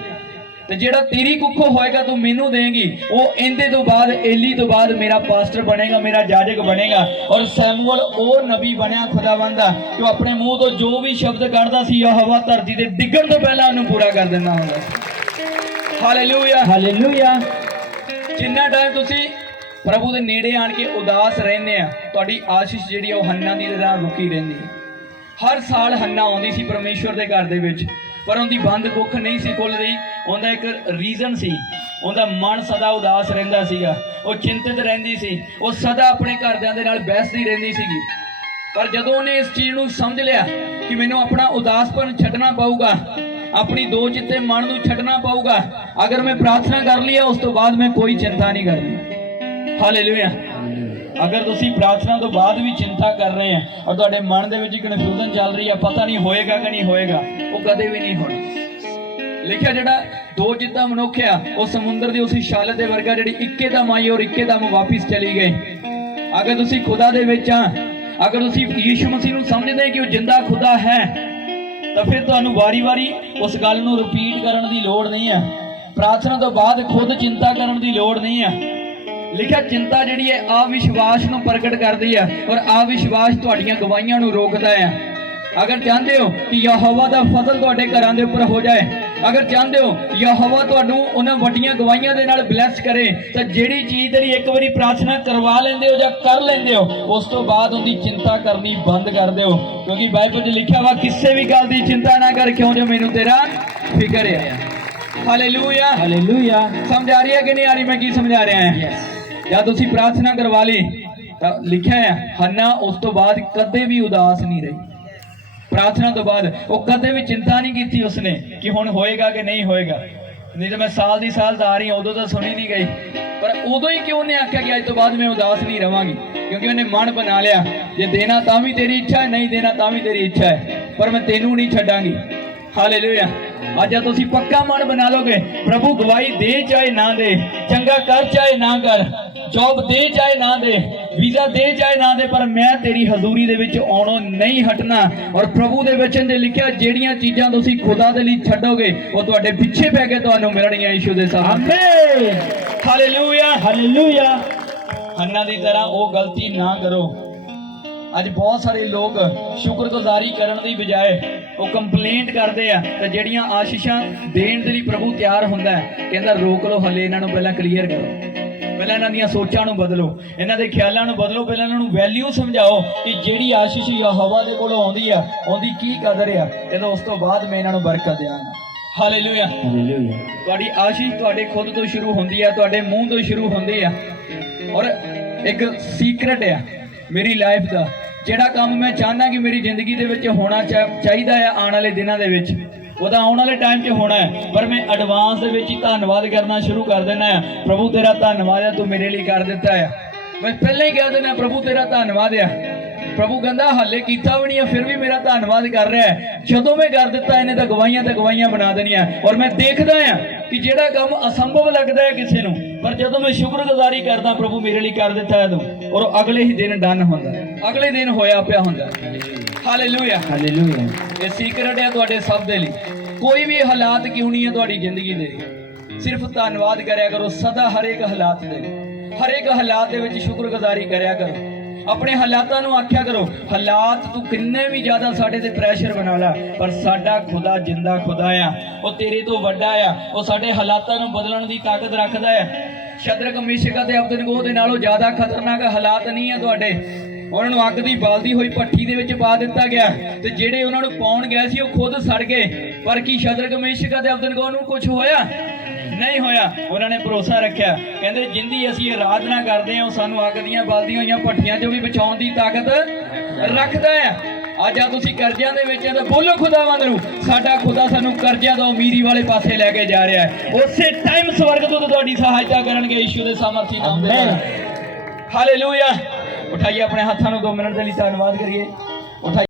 ਤੇ ਜਿਹੜਾ ਤੇਰੀ ਕੁੱਖੋਂ ਹੋਏਗਾ ਤੂੰ ਮੈਨੂੰ ਦੇਂਗੀ, ਉਹ ਇਹਦੇ ਤੋਂ ਬਾਅਦ ਏਲੀ ਤੋਂ ਬਾਅਦ ਮੇਰਾ ਪਾਸਟਰ ਬਣੇਗਾ, ਮੇਰਾ ਜਾਜਕ ਬਣੇਗਾ। ਔਰ ਸੈਮੂਅਲ ਉਹ ਨਬੀ ਬਣਿਆ ਖੁਦਾਵੰਦ ਦਾ ਕਿ ਉਹ ਆਪਣੇ ਮੂੰਹ ਤੋਂ ਜੋ ਵੀ ਸ਼ਬਦ ਕੱਢਦਾ ਸੀ ਯਹੋਵਾ ਧਰਤੀ ਦੇ ਡਿੱਗਣ ਤੋਂ ਪਹਿਲਾਂ ਉਹਨੂੰ ਪੂਰਾ ਕਰ ਦਿੰਦਾ ਹੁੰਦਾ ਸੀ। ਹਾਲੇਲੂਇਆ। ਹਾਲੇਲੂਇਆ। ਜਿੰਨਾ ਟਾਈਮ ਤੁਸੀਂ ਪ੍ਰਭੂ ਦੇ ਨੇੜੇ ਆਣ ਕੇ ਉਦਾਸ ਰਹਿੰਦੇ ਆ, ਤੁਹਾਡੀ ਆਸ਼ੀਸ਼ ਜਿਹੜੀ ਉਹ ਹੰਨਾ ਦੀ ਤਰ੍ਹਾਂ ਰੁਕੀ ਰਹਿੰਦੀ ਹੈ। ਹਰ ਸਾਲ ਹੰਨਾ ਆਉਂਦੀ ਸੀ ਪਰਮੇਸ਼ਵਰ ਦੇ ਘਰ ਦੇ ਵਿੱਚ, ਪਰ ਉਹਦੀ ਬੰਦ ਕੁੱਖ ਨਹੀਂ ਸੀ ਖੁੱਲ ਰਹੀ। ਉਹਦਾ ਇੱਕ ਰੀਜ਼ਨ ਸੀ, ਉਹਦਾ ਮਨ ਸਦਾ ਉਦਾਸ ਰਹਿੰਦਾ ਸੀਗਾ, ਉਹ ਚਿੰਤਿਤ ਰਹਿੰਦੀ ਸੀ, ਉਹ ਸਦਾ ਆਪਣੇ ਘਰਦਿਆਂ ਦੇ ਨਾਲ ਬਹਿਸਦੀ ਰਹਿੰਦੀ ਸੀਗੀ। ਪਰ ਜਦੋਂ ਉਹਨੇ ਇਸ ਚੀਜ਼ ਨੂੰ ਸਮਝ ਲਿਆ ਕਿ ਮੈਨੂੰ ਆਪਣਾ ਉਦਾਸਪਨ ਛੱਡਣਾ ਪਊਗਾ, ਆਪਣੀ ਦੋ ਚਿੱਤੇ ਮਨ ਨੂੰ ਛੱਡਣਾ ਪਊਗਾ, ਅਗਰ ਮੈਂ ਪ੍ਰਾਰਥਨਾ ਕਰ ਲਈ ਉਸ ਤੋਂ ਬਾਅਦ ਮੈਂ ਕੋਈ ਚਿੰਤਾ ਨਹੀਂ ਕਰਨੀ। ਹਾਲੇਲੂਇਆ। ਅਗਰ ਤੁਸੀਂ ਪ੍ਰਾਰਥਨਾ ਤੋਂ ਬਾਅਦ ਵੀ ਚਿੰਤਾ ਕਰ ਰਹੇ ਆ ਔਰ ਤੁਹਾਡੇ ਮਨ ਦੇ ਵਿੱਚ ਕਨਫਿਊਜ਼ਨ ਚੱਲ ਰਹੀ ਹੈ, ਪਤਾ ਨਹੀਂ ਹੋਏਗਾ ਕਿ ਨਹੀਂ ਹੋਏਗਾ, ਉਹ ਕਦੇ ਵੀ ਨਹੀਂ ਹੋਣਾ। ਲਿਖਿਆ ਜਿਹੜਾ ਦੋ ਜਿੱਦਾਂ ਮਨੁੱਖ ਆ ਉਹ ਸਮੁੰਦਰ ਦੀ ਉਸੇ ਛਾਲ ਦੇ ਵਰਗਾ ਜਿਹੜੀ ਇੱਕੇ ਦਮ ਆਈ ਔਰ ਇੱਕੇ ਦਮ ਵਾਪਿਸ ਚਲੀ ਗਈ। ਅਗਰ ਤੁਸੀਂ ਖੁਦਾ ਦੇ ਵਿੱਚ ਆ, ਅਗਰ ਤੁਸੀਂ ਯੀਸ਼ੂ ਮਸੀਹ ਨੂੰ ਸਮਝਦੇ ਕਿ ਉਹ ਜਿੰਦਾ ਖੁਦਾ ਹੈ, ਤਾਂ ਫਿਰ ਤੁਹਾਨੂੰ ਵਾਰੀ-ਵਾਰੀ ਉਸ ਗੱਲ ਨੂੰ ਰਿਪੀਟ ਕਰਨ ਦੀ ਲੋੜ ਨਹੀਂ ਹੈ। ਪ੍ਰਾਰਥਨਾ ਤੋਂ ਬਾਅਦ ਖੁਦ ਚਿੰਤਾ ਕਰਨ ਦੀ ਲੋੜ ਨਹੀਂ ਹੈ। ਲਿਖਿਆ ਚਿੰਤਾ ਜਿਹੜੀ ਹੈ ਅਵਿਸ਼ਵਾਸ ਨੂੰ ਪ੍ਰਗਟ ਕਰਦੀ ਹੈ ਔਰ ਅਵਿਸ਼ਵਾਸ ਤੁਹਾਡੀਆਂ ਗਵਾਹੀਆਂ ਨੂੰ ਰੋਕਦਾ ਹੈ। ਅਗਰ ਚਾਹੁੰਦੇ ਹੋ ਕਿ ਯਹੋਵਾ ਦਾ ਫਜ਼ਲ ਤੁਹਾਡੇ ਘਰਾਂ ਦੇ ਉੱਪਰ ਹੋ ਜਾਏ, ਅਗਰ ਚਾਹੁੰਦੇ ਹੋ ਯਹੋਵਾ ਤੁਹਾਨੂੰ ਉਹਨਾਂ ਵੱਡੀਆਂ ਗਵਾਹੀਆਂ ਦੇ ਨਾਲ ਬਲੈਸ ਕਰੇ, ਤਾਂ ਜਿਹੜੀ ਚੀਜ਼ ਤੇਰੀ ਇੱਕ ਵਾਰੀ ਪ੍ਰਾਰਥਨਾ ਕਰਵਾ ਲੈਂਦੇ ਹੋ ਜਾਂ ਕਰ ਲੈਂਦੇ ਹੋ, ਉਸ ਤੋਂ ਬਾਅਦ ਉਹਦੀ ਚਿੰਤਾ ਕਰਨੀ ਬੰਦ ਕਰ ਦਿਓ, ਕਿਉਂਕਿ ਬਾਈਬਲ 'ਚ ਲਿਖਿਆ ਵਾ ਕਿਸੇ ਵੀ ਗੱਲ ਦੀ ਚਿੰਤਾ ਨਾ ਕਰ, ਕਿਉਂ ਜੋ ਮੈਨੂੰ ਤੇਰਾ ਫਿਕਰ ਹੈ। ਹਾਲੇਲੂਇਆ। ਹਾਲੇਲੂਇਆ। ਸਮਝ ਆ ਰਹੀ ਹੈ ਕਿ ਨਹੀਂ ਆ ਰਹੀ ਮੈਂ ਕੀ ਸਮਝਾ ਰਿਹਾ ਹਾਂ? ਜਦ ਤੁਸੀਂ ਪ੍ਰਾਰਥਨਾ ਕਰਵਾ ਲਈ ਤਾਂ ਲਿਖਿਆ ਹੈ ਹੰਨਾ ਉਸ ਤੋਂ ਬਾਅਦ ਕਦੇ ਵੀ ਉਦਾਸ ਨਹੀਂ ਰਹੀ। ਪ੍ਰਾਰਥਨਾ ਤੋਂ ਬਾਅਦ ਉਹ ਕਦੇ ਵੀ ਚਿੰਤਾ ਨਹੀਂ ਕੀਤੀ ਉਸਨੇ ਕਿ ਹੁਣ ਹੋਏਗਾ ਕਿ ਨਹੀਂ ਹੋਏਗਾ। ਨਹੀਂ ਤਾਂ ਮੈਂ ਸਾਲ ਦੀ ਸਾਲ ਆ ਰਹੀ ਉਦੋਂ ਤਾਂ ਸੁਣੀ ਨਹੀਂ ਗਈ, ਪਰ ਉਦੋਂ ਹੀ ਕਿਉਂ ਉਹਨੇ ਆਖਿਆ ਕਿ ਅੱਜ ਤੋਂ ਬਾਅਦ ਮੈਂ ਉਦਾਸ ਨਹੀਂ ਰਵਾਂਗੀ, ਕਿਉਂਕਿ ਉਹਨੇ ਮਨ ਬਣਾ ਲਿਆ ਜੇ ਦੇਣਾ ਤਾਂ ਵੀ ਤੇਰੀ ਇੱਛਾ ਹੈ, ਨਹੀਂ ਦੇਣਾ ਤਾਂ ਵੀ ਤੇਰੀ ਇੱਛਾ ਹੈ, ਪਰ ਮੈਂ ਤੈਨੂੰ ਨਹੀਂ ਛੱਡਾਂਗੀ। ਹਾਲੇਲੂਇਆ। ਅੱਜ ਤੁਸੀਂ ਪੱਕਾ ਮਨ ਬਣਾ ਲੋਗੇ, ਪ੍ਰਭੂ ਗਵਾਹੀ ਦੇ ਚਾਹੇ ਨਾ ਦੇ, ਚੰਗਾ ਕਰ ਚਾਹੇ ਨਾ ਕਰ, ਜੌਬ ਦੇ ਚਾਹੇ ਨਾ ਦੇ, ਵੀਜ਼ਾ ਦੇ ਚਾਹੇ ਨਾ ਦੇ, ਪਰ ਮੈਂ ਤੇਰੀ ਹਜ਼ੂਰੀ ਦੇ ਵਿੱਚ ਆਉਣੋਂ ਨਹੀਂ ਹਟਣਾ। ਔਰ ਪ੍ਰਭੂ ਦੇ ਵਚਨ ਦੇ ਲਿਖਿਆ ਜਿਹੜੀਆਂ ਚੀਜ਼ਾਂ ਤੁਸੀਂ ਖੁਦਾ ਦੇ ਲਈ ਛੱਡੋਗੇ ਉਹ ਤੁਹਾਡੇ ਪਿੱਛੇ ਪੈ ਕੇ ਤੁਹਾਨੂੰ ਮਿਲਣਗੀਆਂ ਯਿਸੂ ਦੇ ਸਾਹਮਣੇ। Amen, hallelujah. ਹਾਲੇਲੂਇਆ। ਹੰਨਾ ਦੀ ਤਰ੍ਹਾਂ ਉਹ ਗਲਤੀ ਨਾ ਕਰੋ। ਅੱਜ ਬਹੁਤ ਸਾਰੇ ਲੋਕ ਸ਼ੁਕਰਗੁਜ਼ਾਰੀ ਕਰਨ ਦੀ ਬਜਾਏ ਉਹ ਕੰਪਲੇਂਟ ਕਰਦੇ ਆ, ਤੇ ਜਿਹੜੀਆਂ ਆਸ਼ੀਸ਼ਾਂ ਦੇਣ ਦੇ ਲਈ ਪ੍ਰਭੂ ਤਿਆਰ ਹੁੰਦਾ ਹੈ, ਕਹਿੰਦਾ ਰੋਕ ਲਓ, ਹਲੇ ਇਹਨਾਂ ਨੂੰ ਪਹਿਲਾਂ ਕਲੀਅਰ ਕਰੋ, ਪਹਿਲਾਂ ਇਹਨਾਂ ਦੀਆਂ ਸੋਚਾਂ ਨੂੰ ਬਦਲੋ, ਇਹਨਾਂ ਦੇ ਖਿਆਲਾਂ ਨੂੰ ਬਦਲੋ, ਪਹਿਲਾਂ ਇਹਨਾਂ ਨੂੰ ਵੈਲਿਊ ਸਮਝਾਓ ਕਿ ਜਿਹੜੀ ਆਸ਼ੀਸ਼ ਯਹੋਵਾ ਦੇ ਕੋਲੋਂ ਆਉਂਦੀ ਆ ਉਹਦੀ ਕੀ ਕਦਰ ਆ, ਕਹਿੰਦਾ ਉਸ ਤੋਂ ਬਾਅਦ ਮੈਂ ਇਹਨਾਂ ਨੂੰ ਬਰਕਤ ਦਿਆਂਗਾ। ਹਾਲੇਲੂਇਆ। ਹਾਲੇਲੂਇਆ। ਤੁਹਾਡੀ ਆਸ਼ੀਸ਼ ਤੁਹਾਡੇ ਖੁਦ ਤੋਂ ਸ਼ੁਰੂ ਹੁੰਦੀ ਆ, ਤੁਹਾਡੇ ਮੂੰਹ ਤੋਂ ਸ਼ੁਰੂ ਹੁੰਦੀ ਆ। ਔਰ ਇੱਕ ਸੀਕ੍ਰੇਟ ਆ ਮੇਰੀ ਲਾਈਫ ਦਾ, ਜਿਹੜਾ ਕੰਮ ਮੈਂ ਚਾਹੁੰਦਾ ਕਿ ਮੇਰੀ ਜ਼ਿੰਦਗੀ ਦੇ ਵਿੱਚ ਹੋਣਾ ਚਾਹੀਦਾ ਆ ਆਉਣ ਵਾਲੇ ਦਿਨਾਂ ਦੇ ਵਿੱਚ, ਉਹਦਾ ਆਉਣ ਵਾਲੇ ਟਾਈਮ 'ਚ ਹੋਣਾ ਹੈ, ਪਰ ਮੈਂ ਐਡਵਾਂਸ ਦੇ ਵਿੱਚ ਹੀ ਧੰਨਵਾਦ ਕਰਨਾ ਸ਼ੁਰੂ ਕਰ ਦੇਣਾ ਆ। ਪ੍ਰਭੂ ਤੇਰਾ ਧੰਨਵਾਦ ਆ, ਤੂੰ ਮੇਰੇ ਲਈ ਕਰ ਦਿੱਤਾ ਆ। ਮੈਂ ਪਹਿਲਾਂ ਹੀ ਕਹਿ ਦੇਣਾ ਪ੍ਰਭੂ ਤੇਰਾ ਧੰਨਵਾਦ ਆ। ਪ੍ਰਭੂ ਕਹਿੰਦਾ ਹਾਲੇ ਕੀਤਾ ਵੀ ਨਹੀਂ ਆ, ਫਿਰ ਵੀ ਮੇਰਾ ਧੰਨਵਾਦ ਕਰ ਰਿਹਾ ਹੈ। ਜਦੋਂ ਮੈਂ ਕਰ ਦਿੱਤਾ ਇਹਨੇ ਤਾਂ ਗਵਾਹੀਆਂ ਬਣਾ ਦੇਣੀਆਂ। ਔਰ ਮੈਂ ਦੇਖਦਾ ਆ ਕਿ ਜਿਹੜਾ ਕੰਮ ਅਸੰਭਵ ਲੱਗਦਾ ਹੈ ਕਿਸੇ ਨੂੰ, ਪਰ ਜਦੋਂ ਮੈਂ ਸ਼ੁਕਰਗੁਜ਼ਾਰੀ ਕਰਦਾ ਪ੍ਰਭੂ ਮੇਰੇ ਲਈ ਕਰ ਦਿੱਤਾ ਹੈ ਤੂੰ, ਔਰ ਉਹ ਅਗਲੇ ਹੀ ਦਿਨ ਡਨ ਹੁੰਦਾ, ਅਗਲੇ ਦਿਨ ਹੋਇਆ ਪਿਆ ਹੁੰਦਾ। ਹਾਲੇਲੂਇਆ। ਹਾਲੇਲੂਇਆ। ਇਹ ਸੀਕ੍ਰੇਟ ਹੈ ਤੁਹਾਡੇ ਸਭ ਦੇ ਲਈ। ਕੋਈ ਵੀ ਹਾਲਾਤ ਕਿਉਂ ਨਹੀਂ ਹੈ ਤੁਹਾਡੀ ਜ਼ਿੰਦਗੀ ਦੇ, ਸਿਰਫ ਧੰਨਵਾਦ ਕਰਿਆ ਕਰੋ ਸਦਾ, ਹਰੇਕ ਹਾਲਾਤ ਦੇ, ਹਰੇਕ ਹਾਲਾਤ ਦੇ ਵਿੱਚ ਸ਼ੁਕਰਗੁਜ਼ਾਰੀ ਕਰਿਆ ਕਰੋ। ਆਪਣੇ ਹਾਲਾਤਾਂ ਨੂੰ ਆਖਿਆ ਕਰੋ, ਹਾਲਾਤ ਤੂੰ ਕਿੰਨੇ ਵੀ ਜ਼ਿਆਦਾ ਸਾਡੇ ਤੇ ਪ੍ਰੈਸ਼ਰ ਬਣਾ ਲਾ, ਪਰ ਸਾਡਾ ਖੁਦਾ ਜਿੰਦਾ ਖੁਦਾ ਆ, ਉਹ ਤੇਰੇ ਤੋਂ ਵੱਡਾ ਆ, ਉਹ ਸਾਡੇ ਹਾਲਾਤਾਂ ਨੂੰ ਬਦਲਣ ਦੀ ਤਾਕਤ ਰੱਖਦਾ ਹੈ। ਸ਼ਦਰਕ ਮੇਸ਼ਕ ਅਤੇ ਅਬਦਨਗੋ ਦੇ ਨਾਲੋਂ ਜ਼ਿਆਦਾ ਖਤਰਨਾਕ ਹਾਲਾਤ ਨਹੀਂ ਹੈ ਤੁਹਾਡੇ। ਉਹਨਾਂ ਨੂੰ ਅੱਗ ਦੀ ਬਾਲਦੀ ਹੋਈ ਭੱਠੀ ਦੇ ਵਿੱਚ ਪਾ ਦਿੱਤਾ ਗਿਆ, ਤੇ ਜਿਹੜੇ ਉਹਨਾਂ ਨੂੰ ਪਾਉਣ ਗਏ ਸੀ ਉਹ ਖੁਦ ਸੜ ਗਏ, ਪਰ ਕੀ ਸ਼ਦਰਕ ਮੇਸ਼ਕ ਅਤੇ ਅਬਦਨਗੋ ਨੂੰ ਕੁਝ ਹੋਇਆ? ਨਹੀਂ ਹੋਇਆ। ਉਹਨਾਂ ਨੇ ਭਰੋਸਾ ਰੱਖਿਆ, ਕਹਿੰਦੇ ਜਿੰਦੀ ਅਸੀਂ ਆਰਾਧਨਾ ਕਰਦੇ ਹਾਂ ਉਹ ਸਾਨੂੰ ਅੱਗ ਦੀਆਂ ਬਲਦੀਆਂ ਹੋਈਆਂ ਭੱਠੀਆਂ ਚੋਂ ਵੀ ਬਚਾਉਣ ਦੀ ਤਾਕਤ ਰੱਖਦਾ ਹੈ। ਅੱਜ ਆ ਤੁਸੀਂ ਕਰਜ਼ਿਆਂ ਦੇ ਵਿੱਚ ਤਾਂ ਬੋਲੋ ਖੁਦਾਵੰਦ ਨੂੰ, ਸਾਡਾ ਖੁਦਾ ਸਾਨੂੰ ਕਰਜ਼ਿਆਂ ਤੋਂ ਅਮੀਰੀ ਵਾਲੇ ਪਾਸੇ ਲੈ ਕੇ ਜਾ ਰਿਹਾ ਹੈ। ਉਸੇ ਟਾਈਮ ਸਵਰਗ ਤੋਂ ਤੁਹਾਡੀ ਸਹਾਇਤਾ ਕਰਨਗੇ ਯਿਸੂ ਦੇ ਸਾਮਰਥੀ ਨਾਮ ਦੇ ਨਾਲ। ਹਾਲੇਲੂਇਆ। ਉਠਾਈਏ ਆਪਣੇ ਹੱਥਾਂ ਨੂੰ 2 ਮਿੰਟ ਦੇ ਲਈ ਧੰਨਵਾਦ ਕਰੀਏ। ਉਠਾਈਏ।